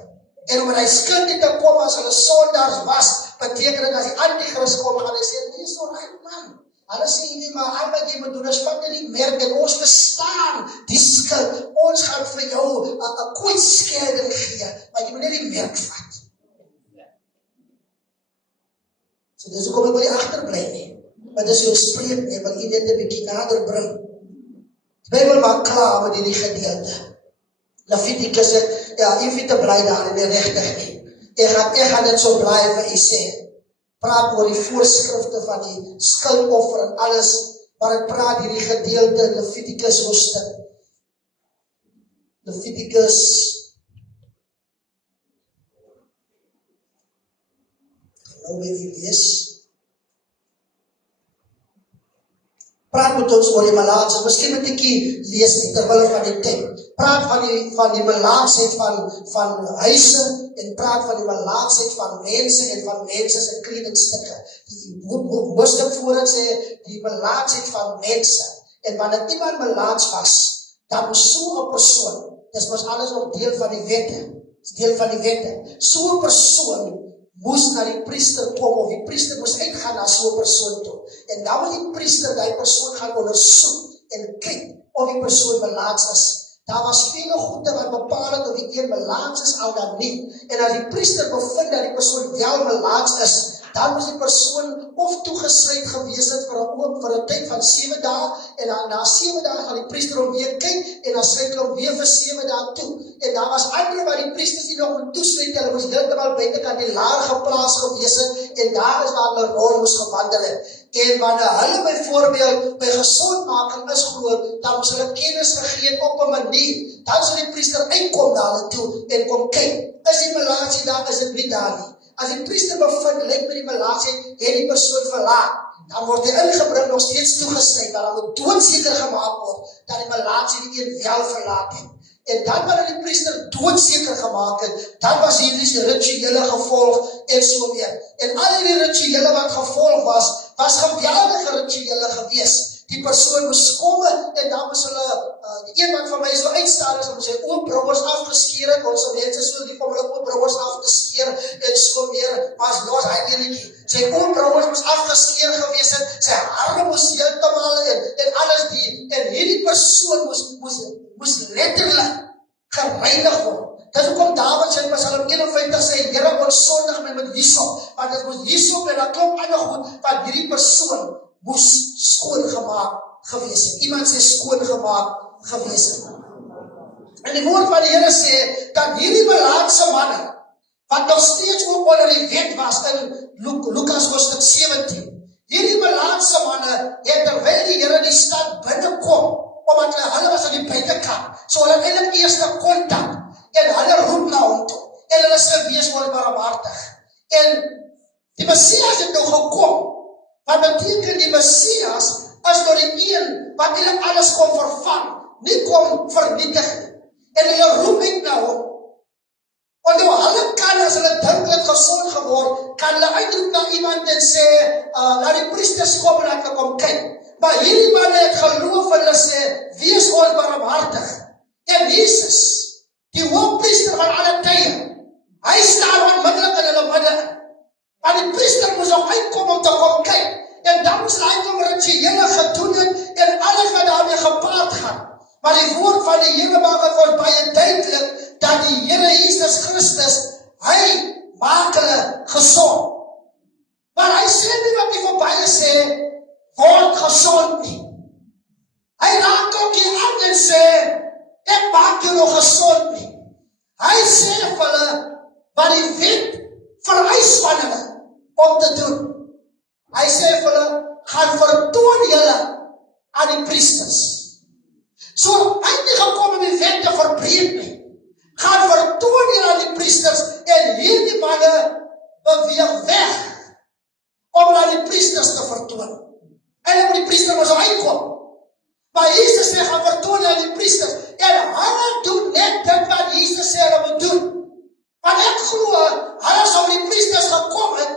En om hy skuld nie te kom as hulle sondaars was, beteken dit as die antichrist kom, gaan hy sê, nee, so right man. Hulle sê nie, maar al wat jy moet doen, is vat nie merk, en ons verstaan die skuld. Ons gaan vir jou 'n kwytskelding gee, maar jy moet net die merk vat. So dis hoekom ek wil nie agterbly nie. Maar dis jou spreek nie, wil jy net 'n bietjie nader bring. Die Bybel maak klaar met hierdie gedeelte. Levitikus sê, ja, jy hoef te bly daar nie regtig nie. Ek gaan net so bly vir u sê. Praat oor die voorskrifte van die skuldoffer en alles, maar ek praat hierdie gedeelte in Levitikus hoofstuk. Levitikus nou weer die lees. Praat met ons oor die melaatsheid. Miskien moet ek lees nie terwille van die tyd. Praat van die melaatsheid van huise en praat van die melaatsheid van mense en van mense se kledingstukke. Die hoofstuk voor het sê die melaatsheid van mense. En wanneer iemand melaats was, dan moes so 'n persoon, dis was alles nog deel van die wette. Deel van die wette. So 'n persoon moes na die priester kom, of die priester moes uitgaan na so 'n persoon toe. En dan moet die priester die persoon gaan ondersoek en kyk of die persoon melaats is. Daar was vele goede wat bepaal het of die een melaats is al dan nie. En as die priester bevind dat die persoon wel melaats is, dan moes die persoon of toegesluit gewees het vir 'n tyd van 7 dae, en dan na 7 dae gaan die priester hom weer kyk, en dan sluit hulle hom weer vir 7 dae toe. En daar was ander wat die priesters nie nog moet toesluit, hulle moes heeltemal buitekant die laar geplaas gewees het, en daar is waar hulle rond moes gewandel het. En wanneer hulle byvoorbeeld by gesondmaking is groot, dan moes hulle kennis gegee op 'n manier. Dan sal die priester uitkom na hulle toe en kom kyk, is die melaatsie daar, is dit nie daar nie. As die priester bevind, lyk met die melaatsie, het die persoon verlaat, dan word hy ingebring, nog steeds toegesluit, maar dan moet doodseker gemaak word, dat die melaatsie die een wel verlaat het. En dan wanneer die priester doodseker gemaak het, dan was hierdie rituele gevolg en so meer. En al die rituele wat gevolg was geweldige rituele gewees. Die persoon moes kom en dan moes hulle, die een wat van my so uitstaan is, dan moes hy oopbrouwers afgeskeer het, ons mense so die kom hulle oopbrouwers af te skeer en so meer, maar as los hy hierdie, sy oopbrouwers moes afgeskeer gewees het, sy harde moes heeltemal en alles en hierdie persoon moes letterlik gereinig word. Dis hoekom Dawid sê in Psalm 51 sê, Here onsondig my met hyssop, want dit moes hyssop en 'n klomp ander goed, wat hierdie persoon moes skoongemaak gewees het. Iemand sê skoongemaak gewees het. En die woord van die Here sê, dat hierdie melaatse manne, wat nog steeds ook onder die wet was, in Lukas hoofstuk 17, hierdie melaatse manne, het terwyl die Here die stad binnekom, omdat hulle was aan die buitekant, so hulle eintlik eerste kontak, en hulle roep na hom toe, en hulle sê, wees mooi barmhartig. En die Messias het nou gekom, wat beteken die Messias is door die een wat hulle alles kom vervang, nie kom vernietig nie. En hulle roep uit na hom. Want nou hulle kan, as hulle dink het gesond geword, kan hulle uitroep na iemand en sê, laat die priesters kom en hulle kom kyk. Maar hierdie manne het geloof en hulle sê, wees ons barmhartig. En Jesus, die hoofpriester van alle tye, hy staan onmiddellik in hulle midde. Maar die priester moes nog uitkom om te kom kyk. En dan moes hy kom rituele gedoen het en alles wat daarmee gepaard gaan. Maar die woord van die Here maak het ons baie duidelik dat die Here Jesus Christus, hy maak hulle gesond. Maar hy sê nie wat die voorbye sê, word gesond nie. Hy raak ook hier aan en sê, ek maak jou nog gesond nie. Hy sê vir hulle, wat die wet vereis van hulle om te doen. Hy sê vir hulle, gaan vertoon julle aan die priesters. So, hy het nie gekom om die wet te verbreek nie. Gaan vertoon julle aan die priesters en hierdie manne beweeg weg om aan die priesters te vertoon. En dan moet die priester maar so uitkom. Maar Jesus sê, gaan vertoon aan die priesters. En hulle doen net dit wat Jesus sê hulle moet doen. Want ek glo, hulle sou die priesters gekom het,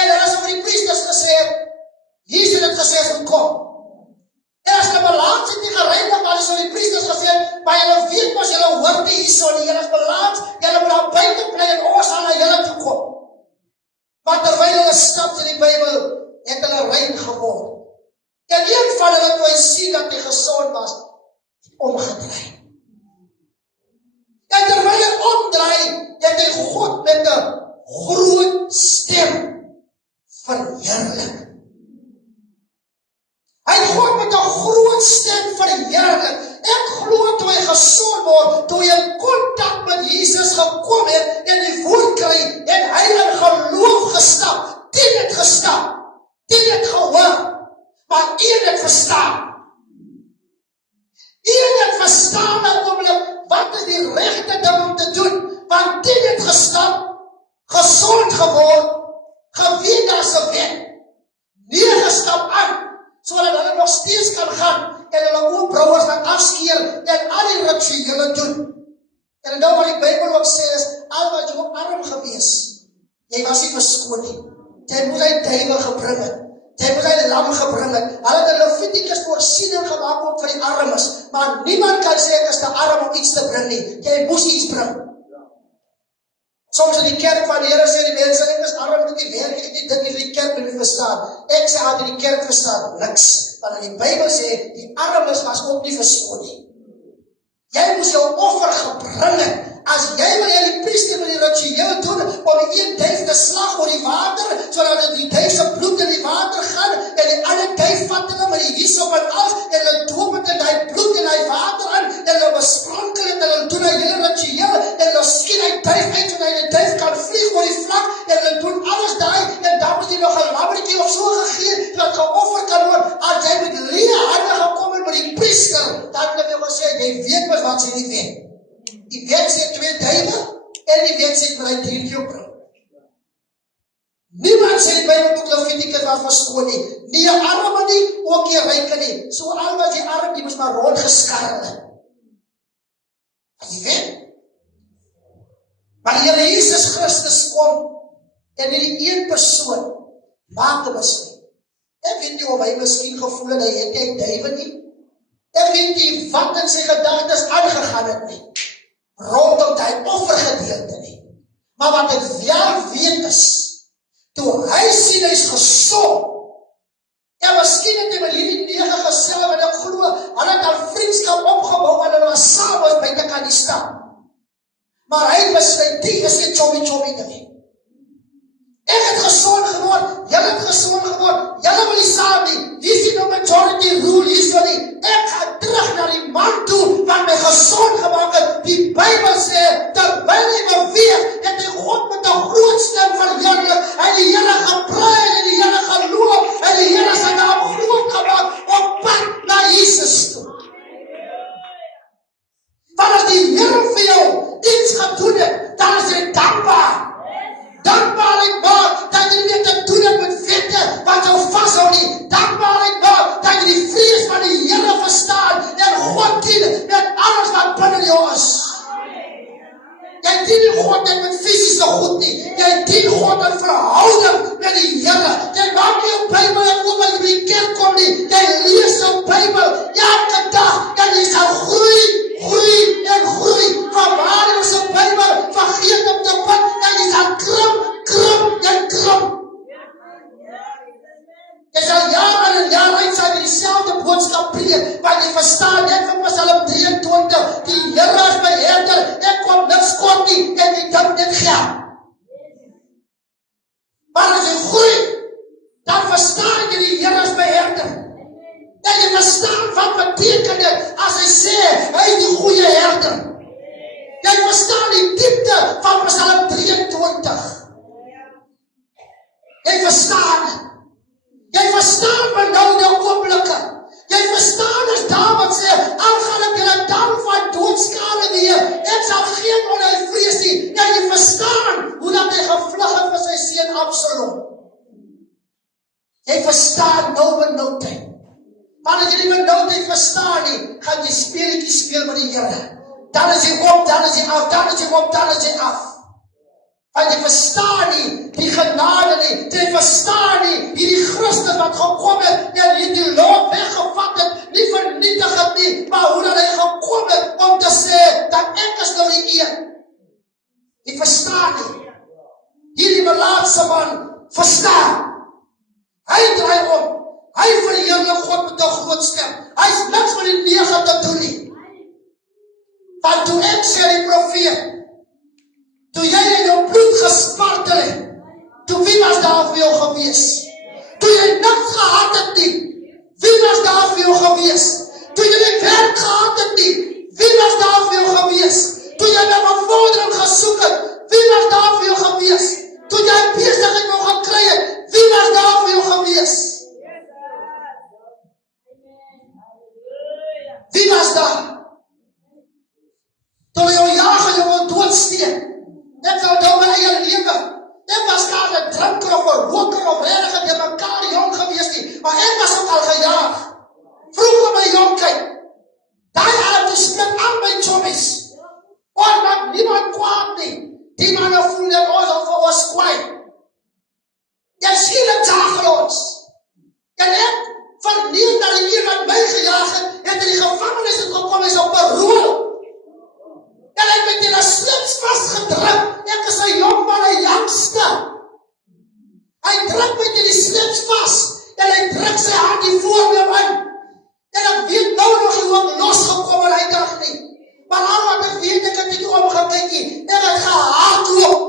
en hulle sou die priesters gesê het, Jesus het gesê as hulle kom. En as hulle balans het nie gereinig, hulle sou die priesters gesê het, maar julle weet mos, julle hoort nie hierso nie, julle is balans, julle moet daar buiten bly en ons sal na julle toe kom. Maar terwyl hulle stap in die Bybel, het hulle rein geword. En een van hulle, toe hy sien dat hy gesond was, omgedraai. En terwyl hy omdraai, het hy God met 'n groot stem verheerlik. Hy het God met 'n groot stem verheerlik. Ek glo toe hy gesond word, toe hy in kontak met Jesus gekom het en die woord kry, en hy in geloof gestap, 10 het gestap, 10 het gehoor, maar 1 het verstaan. 1 het verstaan dat wat is die regte ding om te doen, want 10 het gestap, gesond geword, geweet daar is 'n wet, 9 stap aan, sodat hulle nog steeds kan gaan, en hulle oopbrouwers gaan afskeer, en al die rituele doen. En nou wat die Bybel ook sê is, al wat jy arm gewees, jy was nie verskoon nie, jy moet hy duiwel gebring het, jy moet hy lam gebring het, hulle het 'n Levitikus voorsiening gemaakt ook vir die armes, maar niemand kan sê ek is te arm om iets te bring nie, jy moes iets bring. Soms in die kerk van die Here sê die mense, ek is arm, ek het die werk, ek het die ding, ek het die kerk nie verstaan. Ek sê altyd die kerk verstaan niks, want in die Bybel sê, die armes was ook nie verskoon nie. Jy moes jou offer gebring het. As jy wil jy die priester met die ritueel doen, om die een duif te slag oor die water, sodat die duif se bloed in die water gaan, en die ander duif vat hulle met die hyssop en alles, en hulle doop het in die bloed in die water aan, en hulle besprankel het, en hulle doen die hele ritueel, en hulle skiet die duif uit, sodat die duif kan vlieg oor die vlak, en hulle doen alles daai, en dan moet jy nog 'n lammetjie of so gegee, dat geoffer kan word. As jy met leë hande gekom het met die priester, dan het hulle gesê, jy weet mos wat sy nie weet. Die wet sê 2 duiwe, en die wet sê maar hy 3 keer bring. Niemand sê by die boek Levitikus was verskoon nie, nie 'n arme nie, ook nie 'n ryke nie. So al was die arm, die moes maar rondgeskarrel. Jy weet? Maar die Here Jesus Christus kom, en hierdie een persoon maak 'n besluit. Ek weet nie of hy miskien gevoel het, hy het nie duiwe nie. Ek weet nie wat in sy gedagtes aangegaan het nie, rondom die offergedeelte nie. Maar wat ek wel weet is, toe hy sien hy is gesond, en miskien het hy met hierdie 9 gesel, en ek glo, hulle het al vriendskap opgebou, en hulle was saam was buite kan die stad. Maar hy besluit, die is nie chommy nie. Ek het gesond geword, julle het gesond geword, julle wil nie saam nie, wie is die no majority rule hierso nie, ek gaan terug na die man toe, wat my gezond gemaakt het. Die Bybel sê, terwyl hy beweeg, het hy God met 'n groot stem verheerlik, en die Here gepraat, en die Here geloof, en die Here sy naam groot gemaak, op pad na Jesus toe. Want as die Here vir jou iets gedoen het, dan is hy dankbaar. Dankbaarheid maak, dat jy nie te doen het met wette, wat jou vasthou nie. Dankbaarheid maak, dat jy die vrees van die Here verstaan, en God dien met alles wat binne jou is. Jy dien nie God net met fisiese goed nie, jy dien God in verhouding met die Here. Jy maak nie jou Bybel en oom as jy by die kerk kom nie, jy lees jou Bybel elke dag, en jy sal groei, en groei, van waar jy ons Bybel vergeet om te bid, en jy sal krimp, en krimp. Jy sal jaar in en jaar uit sal jy dieselfde boodskap preek, want jy verstaan net van Psalm 23, die Here is my herder, ek kom niks kort nie, en jy dink net geld. Maar as jy groei, dan verstaan jy die Here is my herder. En jy verstaan wat beteken dit, as hy sê, hy is die goeie herder. Jy verstaan die diepte van Psalm 23. oormoedig. Jy verstaan. Jy verstaan met nou die oomblikke. Jy verstaan as Dawid sê, al gaan ek in 'n dal van doodskade weer, ek sal geen onheil vrees nie. Ja, jy verstaan hoe dat hy gevlug het vir sy seun Absalom. Jy verstaan nou met nou tyd. Maar as jy nie met nou tyd verstaan nie, gaan jy speletjies speel met die Here. Dan is jy op, dan is jy af, dan is jy op, dan is jy af. Want jy verstaan nie die genade nie, jy verstaan nie hierdie Christus wat gekom het en hierdie lot weggevat het, nie vernietig het nie, maar hoe dat hy gekom het om te sê, dat ek is nou die een. Jy verstaan nie. Hierdie melaatse man verstaan. Hy draai om, hy verheerlik God met 'n groot stem. Hy is niks met die nege te doen nie. Want toe ek sê die profeet, toe jy in jou bloed gespartel het, toe wie was daar vir jou gewees? Toe jy niks gehad het nie, wie was daar vir jou gewees? Toe jy nie werk gehad het nie, wie was daar vir jou gewees? Toe jy na bevordering gesoek het, wie was daar vir jou gewees? Toe jy besigheid wou gekry het, wie was daar vir jou gewees? Wie was daar? Toe jy jou jaag en jou wil doodsteek. Ek sal nou my eie lewe. Ek was daar 'n drinker of 'n roker of regtig het jy mekaar jong gewees nie. Maar ek was ook al gejaag. Vroeg in my jonkheid. Daai aard is met al my chommies. Omdat niemand kwaad nie. Die manne voel net ons of vir ons kwijt. Jy sien het jaag ons. En ek verneem dat die een wat my gejaag het, en in die gevangenis het gekom is op parool. En hy het in 'n slips vastgedruk. Ek is 'n jong man, 'n youngster. Hy druk met in die slips vast. En hy druk sy hand die voorbeeld in. En ek weet nou nog hoe ek losgekom en hy dag nie. Maar al wat ek weet, ek het nie omgekyk nie. Ek het gehardloop.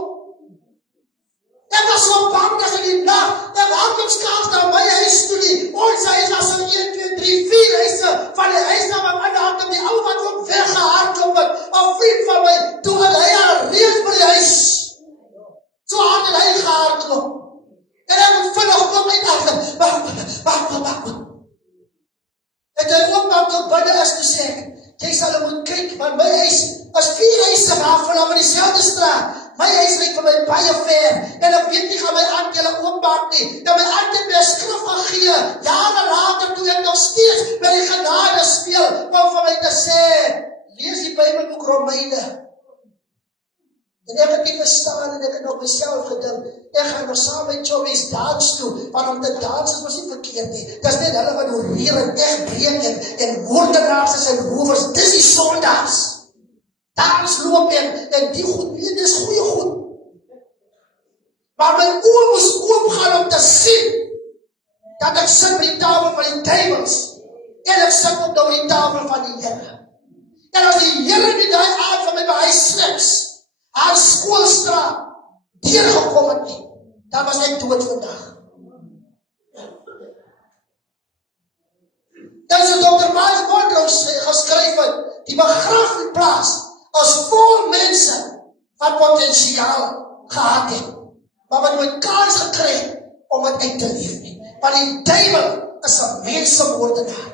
Ek was so bang dat in die nacht, ek hardloopskaars na my huis toe nie. Ons huis was so 1, 2, 3, 4 huise. Van die huis na my ander hand, die ou wat ook weggehardloop het. 'n vriend van my, toe het hy al reeds by die huis. So hard het hy gehardloop. En ek moet vinnig kom uit achter. Wag. En hy ook maar tot binne is te sê, jy sal moet kyk, want my huis is 4 huise vanaf in dieselfde straat. My huis lyk vir my baie ver, en ek weet nie gaan my aandele oopmaak nie. En my aandele my skrif gegee, jare later toe ek nog steeds met die genade speel, om vir my te sê, lees die Bybelboek Romeine. En ek het nie verstaan en ek het nog myself gedink, ek gaan nog saam met chommies dans toe, want om te dans is mos nie verkeerd nie. Dis net hulle wat horeer en egbreek en moordenaars is en rovers, dis die sondags. Dans loop en die goed, weet, dis goeie goed. Maar my oor moes oopgaan om te sien, dat ek sit by die tafel van die duivels, en ek sit op die tafel van die Here. En as die Here nie die aard van my by hy slips, haar skoolstraat deurgekom het nie, dan was ek dood vandag. Dan is Dr. Miles Monroe geskryf het, die begrafplaas as vol mense wat potensiaal gehad het, maar wat nooit kans gekry het om het uit te leef nie. Want die duivel is 'n mensemoordenaar.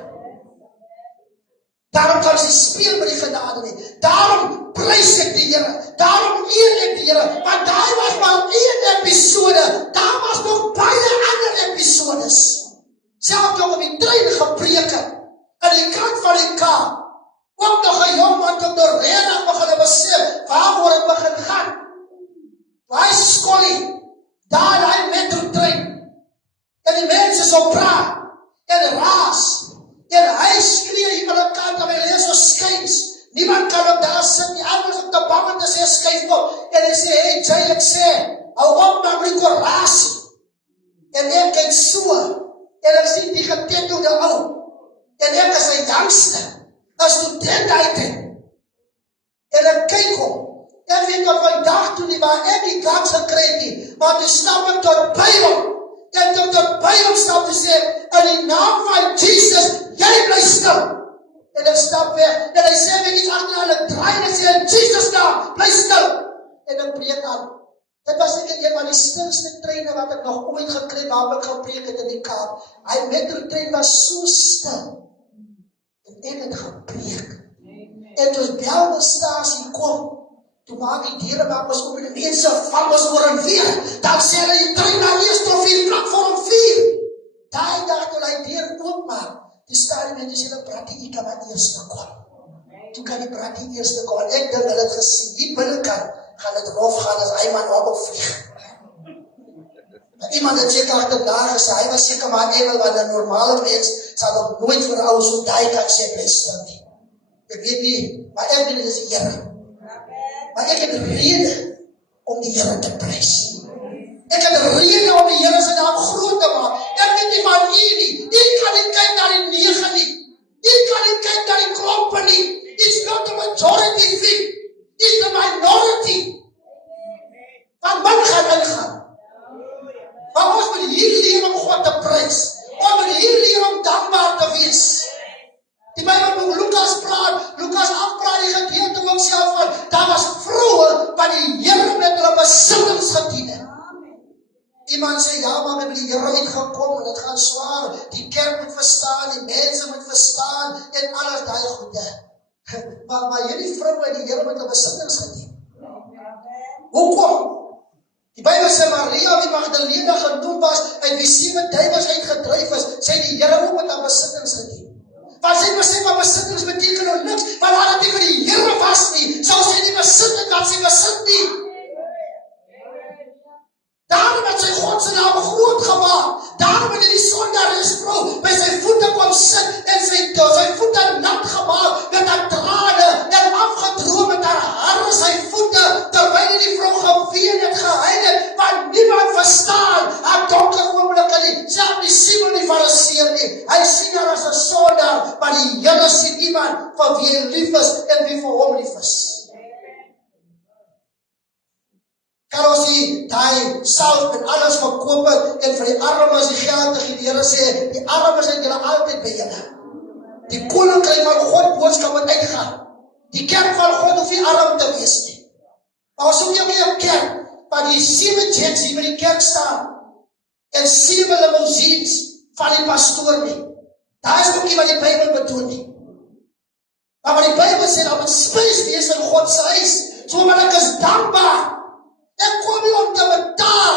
Daarom kan sy speel met die genade nie. Daarom prys ek die Here. Daarom eer ek die Here. Want daai was maar 1 episode. Daar was nog baie ander episodes. Selfs nog op die trein gepreek het. Aan die kant van die Kaap. Ook nog 'n jong man tot door redig begin besef waaroor het begin gaan. Hy skollie. Daar hy metrotrein. En die mense so praat. En raas. En hy skree hier aan die kant en hy lees so skuins. Niemand kan ook daar sit nie. Almal is op te bang om te sê skuif op. En hy sê, hey Jay, ek sê, hou op met die korrasie. En ek kyk so. En ek sien die getetelde ou. En ek is 'n youngster. 'n student uit het. En ek kyk hom. Ek weet of hy dag toe nie waar ek die kans gekry het nie. Maar toe stap ek tot Bybel. En tot die Bybel stap te sê, in die naam van Jesus, jy bly stil. En ek stap weg. En hy sê, ek is achter en ek draai en sê, in Jesus naam, bly stil. En ek preek aan. Dit was net een van die stilste treine wat ek nog ooit gekry waar ek gepreek het in die Kaap. Hy metrotrein was so stil. En ek het gepreek. En toe Belmerstasie kom, toe maak die deure maak ons oop en die mense val ons oor en weer. Dan sê hulle, die trein na eers tot 4 platform 4. Daai dag toe hy deur oopmaak, die staan die mense sê, Brattie, jy kan maar eerste kom. Toe kan die Brattie eerste kom. En ek dink hulle het gesien, die binnenkant gaan het rof gaan as hy man op vlieg. Iemand het seker achterna gesê, hy was seker maar eenmaal wat een normale mens sal nog nooit vir ou so daai kan sê, bly stil nie. Ek weet nie, maar ek weet dit is die Here. Maar ek het rede om die Here te prys. Ek het rede om die Here se naam groot te maak. Ek weet nie van u nie. U kan nie kyk na die 9 nie. U kan nie kyk na die klompe nie. It's not the majority thing. It's the minority. Van man gaan ingaan. Maar ons moet hier leer om God te prys. Ons moet hier leer om dankbaar te wees. Die Bijbel moet Lukas afpraat die gedeelte ook self van, daar was vroue wat die Here met hulle besittings gedien het. Iemand sê, ja, maar met die Here uitgekom en het gaan swaar, die kerk moet verstaan, die mense moet verstaan en alles daai goede. Maar hierdie vroue het die Here met hulle besittings gedien. Hoekom? Die Bijbel sê Maria die Magdalena genoem was, uit wie 7 duivels uitgedryf is, sê die Here ook met haar besittings gedien. Want sy besef wat besittings beteken of niks, want haar het nie vir die Here was nie, sal sy nie besit het wat sy besit nie. Daarom het sy God se naam groot gemaak, daarom het die sondaresvrou by sy voete kwam sit en sy voete nat gemaak met haar trane en afgedroom met haar hare sy voete, terwyl die vrou geween het, gehuil het, want niemand verstaan haar donker oomblikke nie, self die Simon die Fariseer nie. Hy sien haar as 'n sondaar, maar die Here sien iemand vir wie hy lief is en wie vir hom lief is. Kan ons die salf en alles verkoop en vir die armes die geld te gee. Die Here sê, die armes het julle altyd by julle. Die koninkryk van God boodskap moet uitgaan. Die kerk van God hoef nie arm te wees nie. Maar ons hoef nie een kerk, waar die 7 jets hier by die kerk staan en 7 limousines van die pastoor nie. Daar is ook nie wat die Bijbel bedoel nie. Maar wat die Bijbel sê, dat moet spijs wees in God se huis, so maar ek is dankbaar. Ek kom nie om te betaal,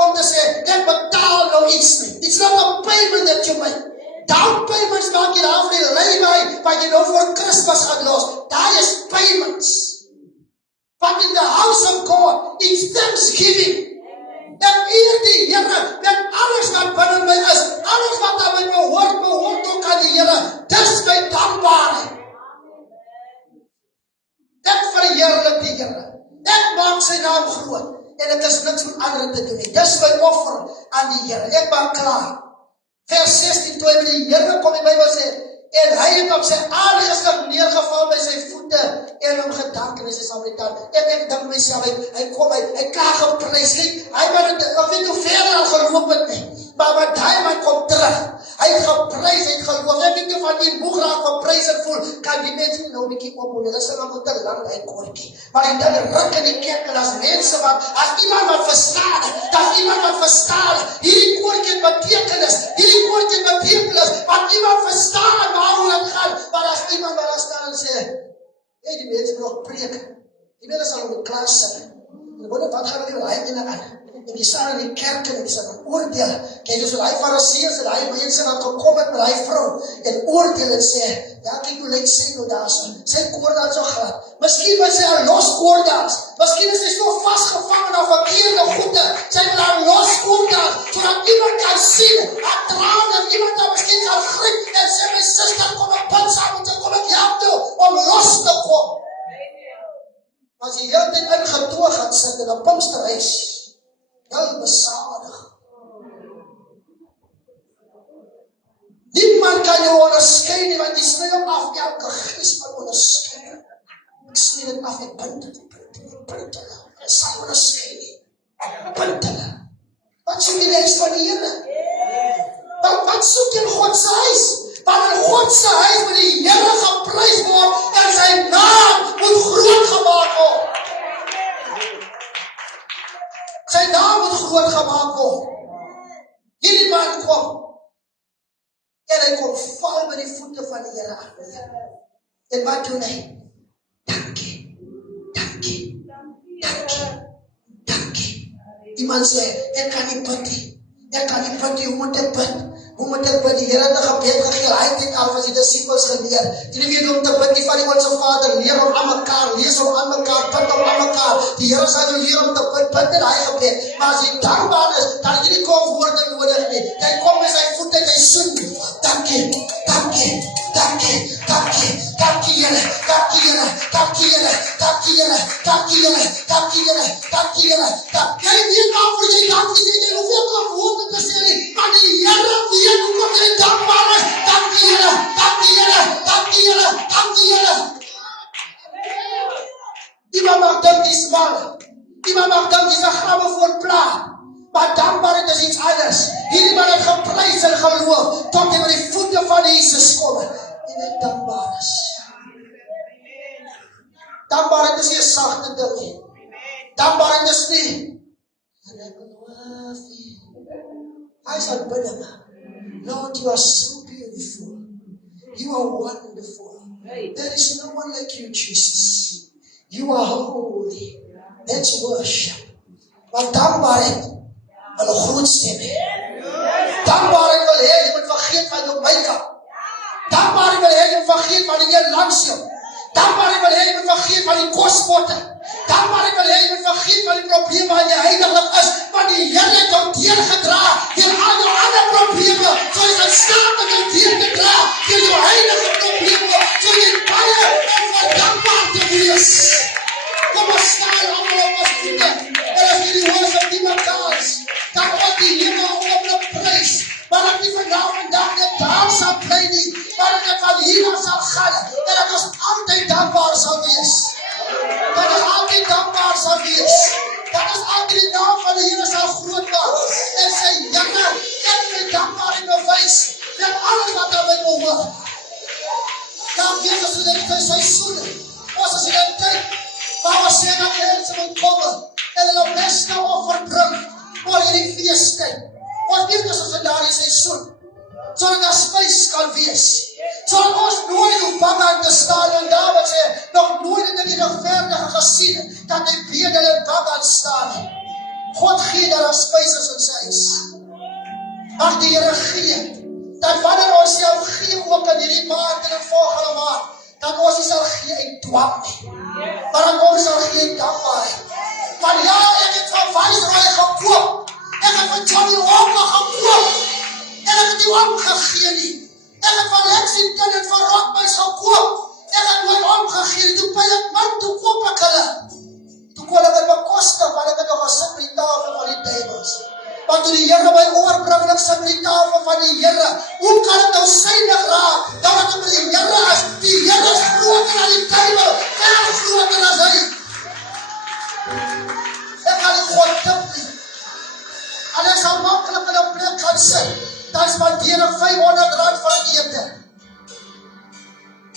om te sê, ek betaal nou iets nie. It's not a payment that you make. Down payments maak jy daar vir die leibij, wat jy nou voor Christus gaan los. Daar is payments. But in the house of God, it's thanksgiving. En eer die Here, met alles wat binne my is, alles wat aan my behoort ook aan die Here. Dis my dankbaarheid. Ek verheerlik die Here. Ek maak sy naam groot, en ek is niks met ander te doen nie. Dis my offer aan die Here. Ek maak klaar. Vers 16, toe hy met die Here kom, die Bijbel sê, en hy het op sy aangesig neergeval by sy voete, en hom gedank, en hy sê Samaritaan, en ek dink myself, hy kom, hy klaar geprys, hy weet hoe ver al geloop het nie, maar hy man kom terug, hy het geprys, hy het geloof, ek weet hoe van die boeg raak geprys en voel, kan die mense nie nou een bykie ophoor, dit is nou te lang, hy koorkie, maar die dinge ruk in die kerk, en as mense wat, as iemand wat verstaan, hierdie koorkie het betekenis, hierdie koorkie het betekenis, want iemand verstaan waarom het gaan, maar as iemand wat daar staan en sê, hey, die mense moet nog preek, die mense sal op die klas sit, en wat gaan hulle weer hy ene aan, en die staan in die kerk en die sal oordeel, kijk dus wat hy Fariseërs en hy mense wat gekom het met hy vrou, en oordeel en sê, ja kijk hoe lyk sy nou daar so, sy koordans so glad, miskien was sy al los koordans, miskien is sy so vastgevangen aan verkeerde goede, sy wil al los koordans, zodat iemand kan sien, aan traan en iemand dan miskien kan gryp, en sê my sister kom ek put saam, en kom ek help toe, om los te kom. As jy heel tyd ingetoog gaan sit in 'n Pinksterhuis, jy besadig. Niemand kan jou onderskei nie, want die sny op af elke gees van onderskei. Ek sny dit af, ek punt hulle. Ek sal onderskei nie. Ek punt hulle. Wat soek die huis van die Here? Wat soek in God se huis? Want in God se huis moet die Here geprys word en sy naam moet groot gemaak word. groot gemaak word. Hierdie man kom en hy kom val by die voete van die Here af. En wat doen hy? Dankie, dankie, dankie, dankie. Iemand sê, ek kan nie bid nie. Ek kan nie bid nie, hoe moet ek bid? Hoe moet ek bid? Die Here het 'n gebed gegee, hy het dit al vir die disippels geleer. Jy weet hoe om te bid, nie van die Onse Vader, leer om aan mekaar, lees om aan mekaar, bid om aan mekaar. Die Here sal jou leer om te bid, bid in hy gebed. Maar as jy dankbaar is, dan jy nie komwoorde nodig nie. Jy kom met sy voete en hy soen. Dankie, dankie, dankie, dankie, dankie Here, dankie Here, dankie Here, dankie Here, dankie Here, dankie Here, dankie Here. Jy weet waarvoor jy dankie, jy hoef nie komwoorde te sê nie, maar die Here weet hoekom jy dankbaar is. Dankie Here, dankie Here, dankie Here, dankie Here. Iemand mag dink die smal, iemand mag dink die gramme voor plaat, maar dankbaarheid is iets anders. Hierdie man het geprys en geloof, tot hy by die voete van Jesus kom, en hy dankbaar is. Dankbaarheid is nie 'n sagte ding nie. Dankbaarheid is nie, en ek beloof nie. Hy sal bid, Lord, you are so beautiful. You are wonderful. There is no one like you, Jesus. You are holy. That's worship. Want dankbaarheid wil 'n groot stem hê. Dankbaarheid wil hê jy moet vergeet van jou make-up. Dankbaarheid wil hê jy moet vergeet van die Here langs jou. Dankbaarheid wil hê jy moet vergeet van die kospotte. Dankbaarheid wil hê jy moet vergeet van die probleme waar jy heiliglik is, want die Here het jou deurgedra deur al jou ander probleme. So is dit staat om jou deur te dra deur jou heilige probleme. So jy baie om dankbaar te wees. Kom ons staan allemaal op ons voete. En as hierdie worship die mekaar is, dan word die Here op prys. Maar dat nie vandag net daar sal bly nie, maar dat ek van hier sal gaan, en dat ons altyd dankbaar sal wees. Dat ons altyd dankbaar sal wees. Dat ons altyd die naam van die Here sal groot maak. En sê, Here, ek wil dankbaar in bewys, met alles wat daar met my hoor. Dan weet ons dit is seisoene. Ons is in 'n tyd, waar ons sê dat mense moet kom, en hulle beste offer bring, oor hierdie feestyd. Ons weet ons is in daardie seisoen, sodat daar spys kan wees. Sodat ons nooit op bakken te staan, en David sê, nog nooit het die regverdige gesien, dat die bedel in bakken staan. God gee dat daar spys is in sy huis. Mag die Here gee, dat wanneer ons self gee ook in hierdie maand en in volgende maand, dat ons nie sal gee uit dwang nie, maar dat ons sal gee uit dankbaarheid. Van ja, ek het van Viceroy gekoop, ek het van Johnny Walker gekoop, en ek het nie omgegee nie. Ek het van Lexington en van Rockbys gekoop, ek het nooit omgegee, toe by ek man, toe koop ek hulle. Toe kon ek het bekostig, want ek het nog gesit by die tafel van die duivels. Want toe die Here my oorbring en ek sit by die tafel van die Here, hoe kan ek nou synig raak, dat ek by die Here is? Die Here is groter as die duivel, en groter as hy. Ek kan nie God tip nie. En ek sal makkelijk in 'n plek gaan sit, dan spandeer ek R500 vir die ete.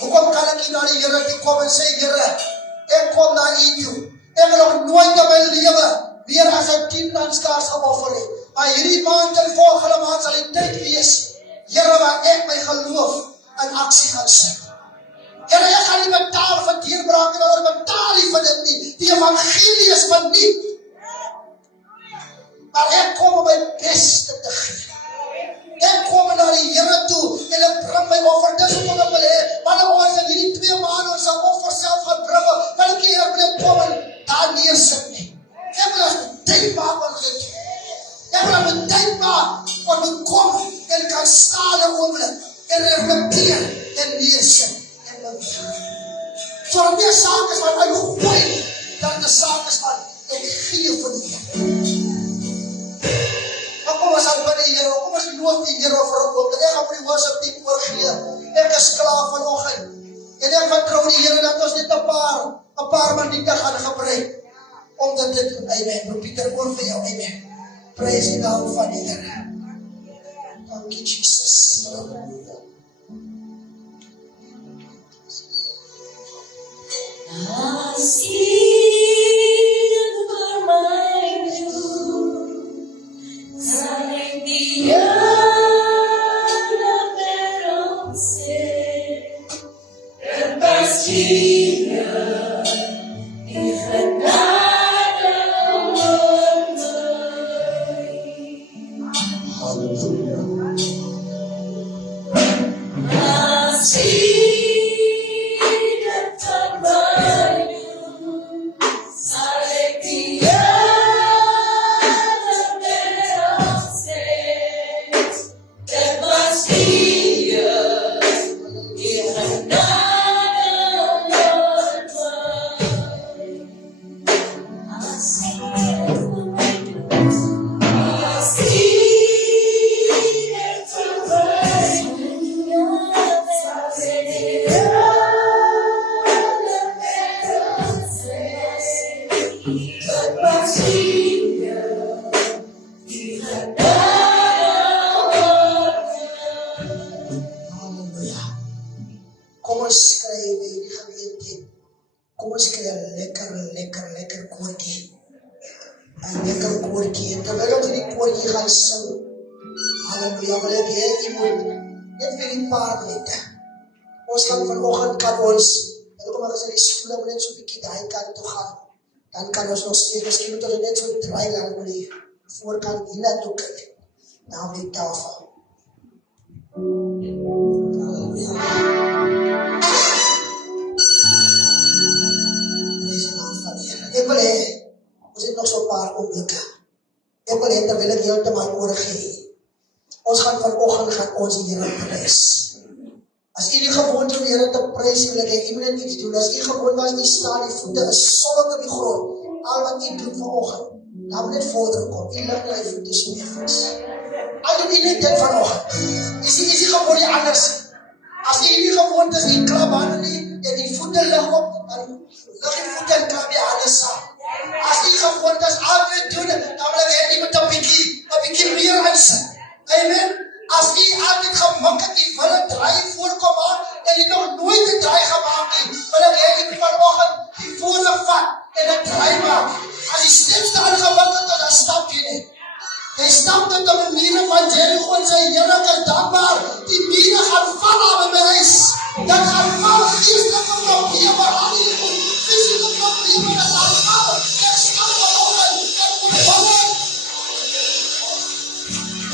Hoekom kan ek nie na die Here toe kom en sê, Here, ek kom na U toe. Ek wil nog nooit in my lewe meer as 'n 10 danskaars geoffer het. Maar hierdie maand en volgende maand sal die tyd wees, Here, waar ek my geloof in aksie gaan sit. Here, ek gaan nie betaal vir deurbraak en oor betaal nie vir dit nie. Die evangelie is verniet. Maar ek kom om my beste te gee. Ek kom na die Here toe en ek bring my offer. Dis wat ek wil hê. Wanneer ons in hierdie 2 maande ons offer self gaan bring, wil ek hier bly kom en daar neersit nie. Ek wil as tyd maak wat dit. Ek wil as tyd maak wat dit kom en kan staan en oomblik en reflecteer en neersit en beweeg. So dat die saak is wat my gooi, dat die saak is wat ek gee vir die Here. Kom ons aan by die Here, kom ons loof die Here vir 'n oomblik. Ek gaan vir die worship team oorgee. Ek is klaar vanoggend. En ek vertrou die Here dat ons net 'n paar minute gaan gebruik om dit te doen. Amen. Pieter, oor vir jou. Amen. Praise die naam van die Here. Dankie Jesus. Halleluja. I see the my view. but my Savior, He had done. Halleluja. Kom ons skryf hierdie geleentheid. Kom ons kry 'n lekker koortjie. 'n Lekker koortjie. En terwyl ons hierdie koortjie gaan sing, halleluja, wil ek hê jy moet net vir 'n paar minute. Ons kan vanoggend kan ons, en ook maar as die stoele moet net so 'n bietjie daai kant toe gaan. Dan kan ons nog steeds, miskien moet ons net so draai dan op die voorkant hiernatoe kyk. Na die tafel. Halleluja. Ek wil hê, ons het nog so 'n paar oomblikke. Ek wil hê terwyl ek heeltemal oorgee. Ons gaan vanoggend ons die Here prys. As u nie gewoond is om die Here te prys, wil ek hê u moet net iets doen. As u gewoond was, u staan, die voete is solid op die grond. Al wat u doen vanoggend, dan moet net vorder kom. U lig net die voete so effens. Al doen u net dit vanoggend. Is u gewoond nie anders? As u nie gewoond is, die klap hande nie, en die voete lig op, dan lig die voete en klap die hande saam. As u gewoond is, al wat doen, dan wil ek hê u moet 'n bietjie meer insit. Amen. As u altyd gemak het, u wil 'n draai voorkom maak, en u nog nooit 'n draai gemaak het, wil ek hê u moet vanoggend die volle vat en 'n draai maak. As die stemste aangewik het, dan stap jy net. Jy stap met die mure van Jericho en sê, Here, ek is dankbaar. Die mure gaan val aan my huis. Dat gaan val, geestelike probleme, fisieke probleme, dat gaan val. Ek stap vanoggend, ek moet vallen.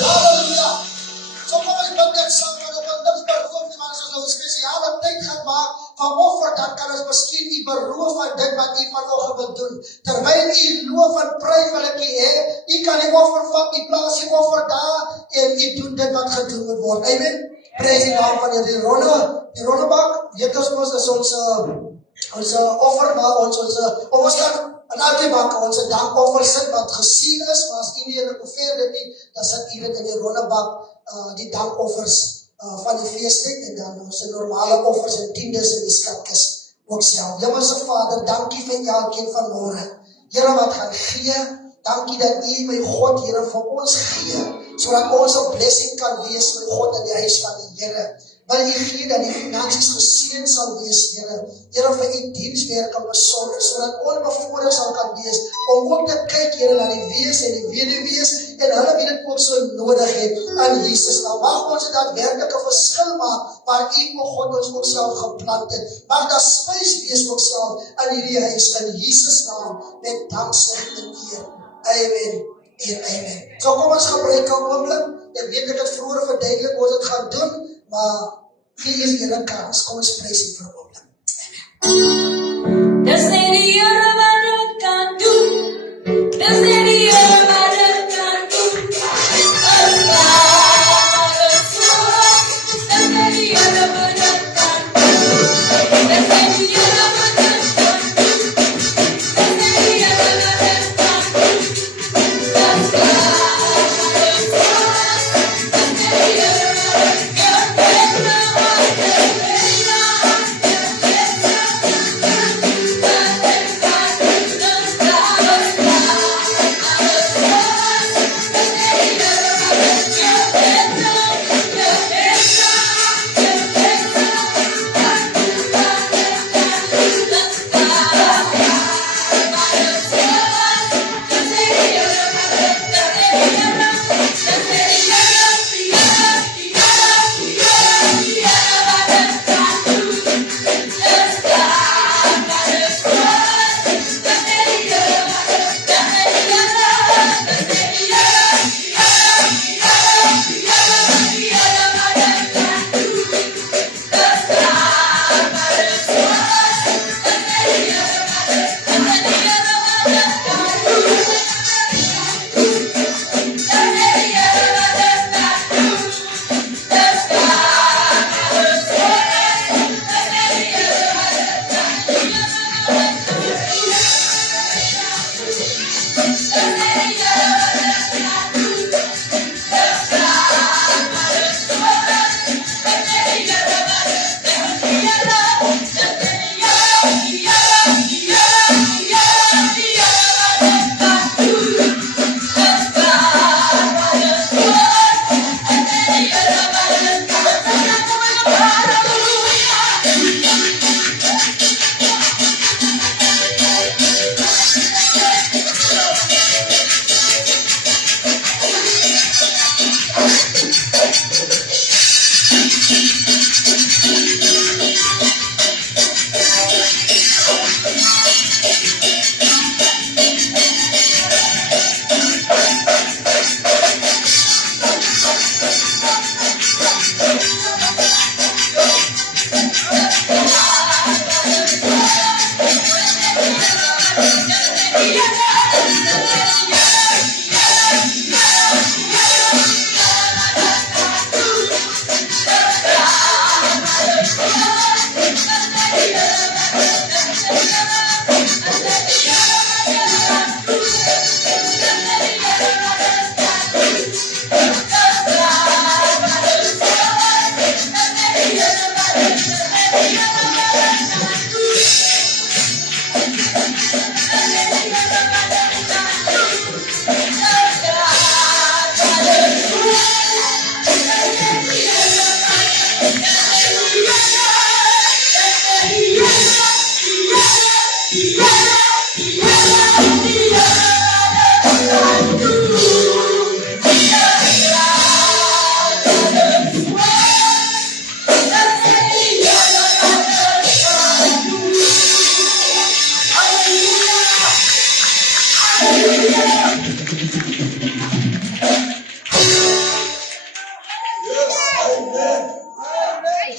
Halleluja. So kom ons bid net saam, en op 'n beroep nie, maar as ons nou 'n spesiale tyd gaan maak van offer, dan kan ons miskien u beroof van dit wat u vanoggend wil doen. Terwyl u loof en prys wil ek u hê, u kan die offer vat, u plaas die offer daar, en u doen dit wat gedoen moet word. Amen. Prys die naam van die ronnebak. Weet ons mos is ons offer, maar ons kan 'n oude bak, ons dankoffer sit wat gesien is, maar as u nie offer dit nie, dan sit u dit in die ronnebak, die dankoffers van die feestyd, en dan ons normale offers en tiendes in die skatkis ook self. Hemelse Vader, dankie vir elkeen vanmôre. Here wat gaan gee, dankie dat u my God, Here, vir ons gee, sodat ons 'n blessing kan wees, my God, in die huis van die Here. Wil u gee dat die finansies geseën sal wees, Here. Here, vir u dienswerk in besonder, sodat ons bevoorreg sal kan wees, om ook te kyk, Here, na die wees en die weduwees, en hulle wie dit ook so nodig het, in Jesus naam. Mag ons dit daadwerklik 'n verskil maak, waar u, o God, ons ook self geplant het. Mag daar spys wees ook self in hierdie huis, in Jesus naam, met danksegging en eer. Amen en amen. So kom ons gebruik 'n oomblik. Ek weet ek het vroeër verduidelik hoe ons dit gaan doen, maar gee eers julle kans. Kom ons prys hom vir 'n oomblik. Dis nie die Here wat dit kan doen. Dis nie die Here wat dit kan doen. As God is good, dis nie die Here wat dit kan doen. Dis nie die Here wat dit kan doen. Dis nie die Here wat dit kan doen. As God is good, dis nie die Here wat dit kan doen. Amen.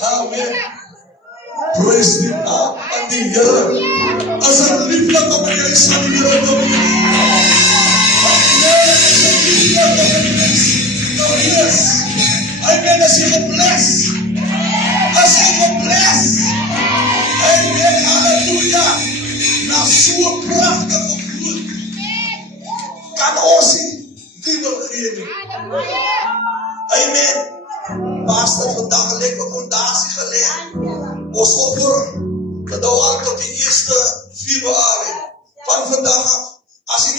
Amen. Praise die naam van die Here. Asseblief op jy sal die Here dominee. Amen. Asseblief. Nou yes. Amen. As jy gebless. As jy gebless. Amen. Halleluja. Na so pragtige groot. Kan ons nie wil gee nie. Amen. Pastor vandag lekker fondasie gelegd. Ons offer dat nou al tot die 1 Februarie van vandag af. As jy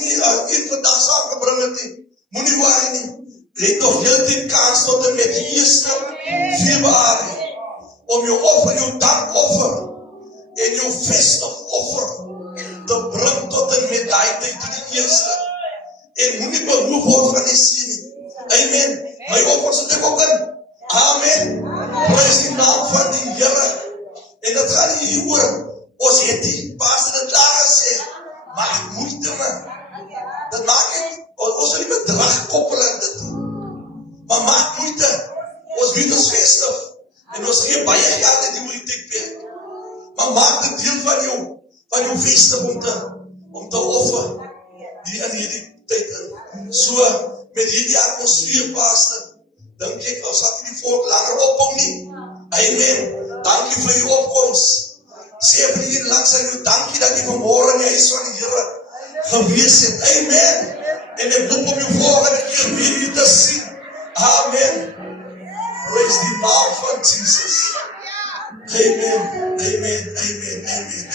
nie een vandag saamgebring het nie, moenie worry nie. Jy het nog heel die kans tot en met die 1 Februarie om jou offer, jou dankoffer en jou fesoffer te bring tot en met die tyd tot die 1. En moenie beroof word van die seën nie. Amen. My offer sit ek ook in. Amen. Praise die naam van die Here. En dat gaan hier oor. Ons het die pastor het daar gesê. Maak moeite man. Dat maak het. Ons wil nie bedrag koppel aan dit. Maar maak moeite. Ons weet ons vestig. En ons gee baie geld in die politiek. Maar maak dit deel van jou vestig om te offer. Die in hierdie tyd in. So met hierdie atmosfeer, pastor, dink ek, ons had die volk langer ophou nie. Amen. Dankie vir die opkomst. Sê vir die langs aan jou, dankie dat jy vanmorgen in die huis van die Here gewees het. Amen. En ek hoop om jou volgende keer weer hier te sien. Amen. Praise die naam van Jesus. Amen. Amen. Amen. Amen. Amen.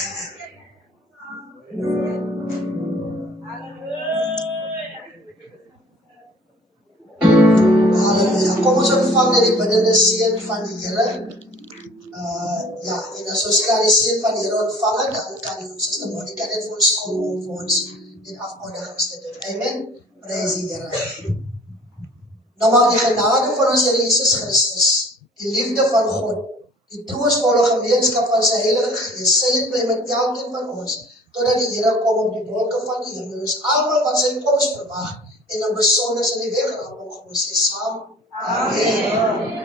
Halleluja. Kom ons ontvang net die biddende seën van die Here. En as ons klaar die seën van die Here ontvang het, dan kan Suster Monica net vir ons kom om vir ons die afkondigings te doen. Amen. Praise die Here. Nou mag die genade van ons Here Jesus Christus, die liefde van God, die troostvolle gemeenskap van sy Heilige Gees, sy het bly met elkeen van ons, totdat die Here kom op die wolke van die hemel. Ons almal wat sy koms verwag, en dan besonders in die wegraap mogen we sê saam. Amen. Amen.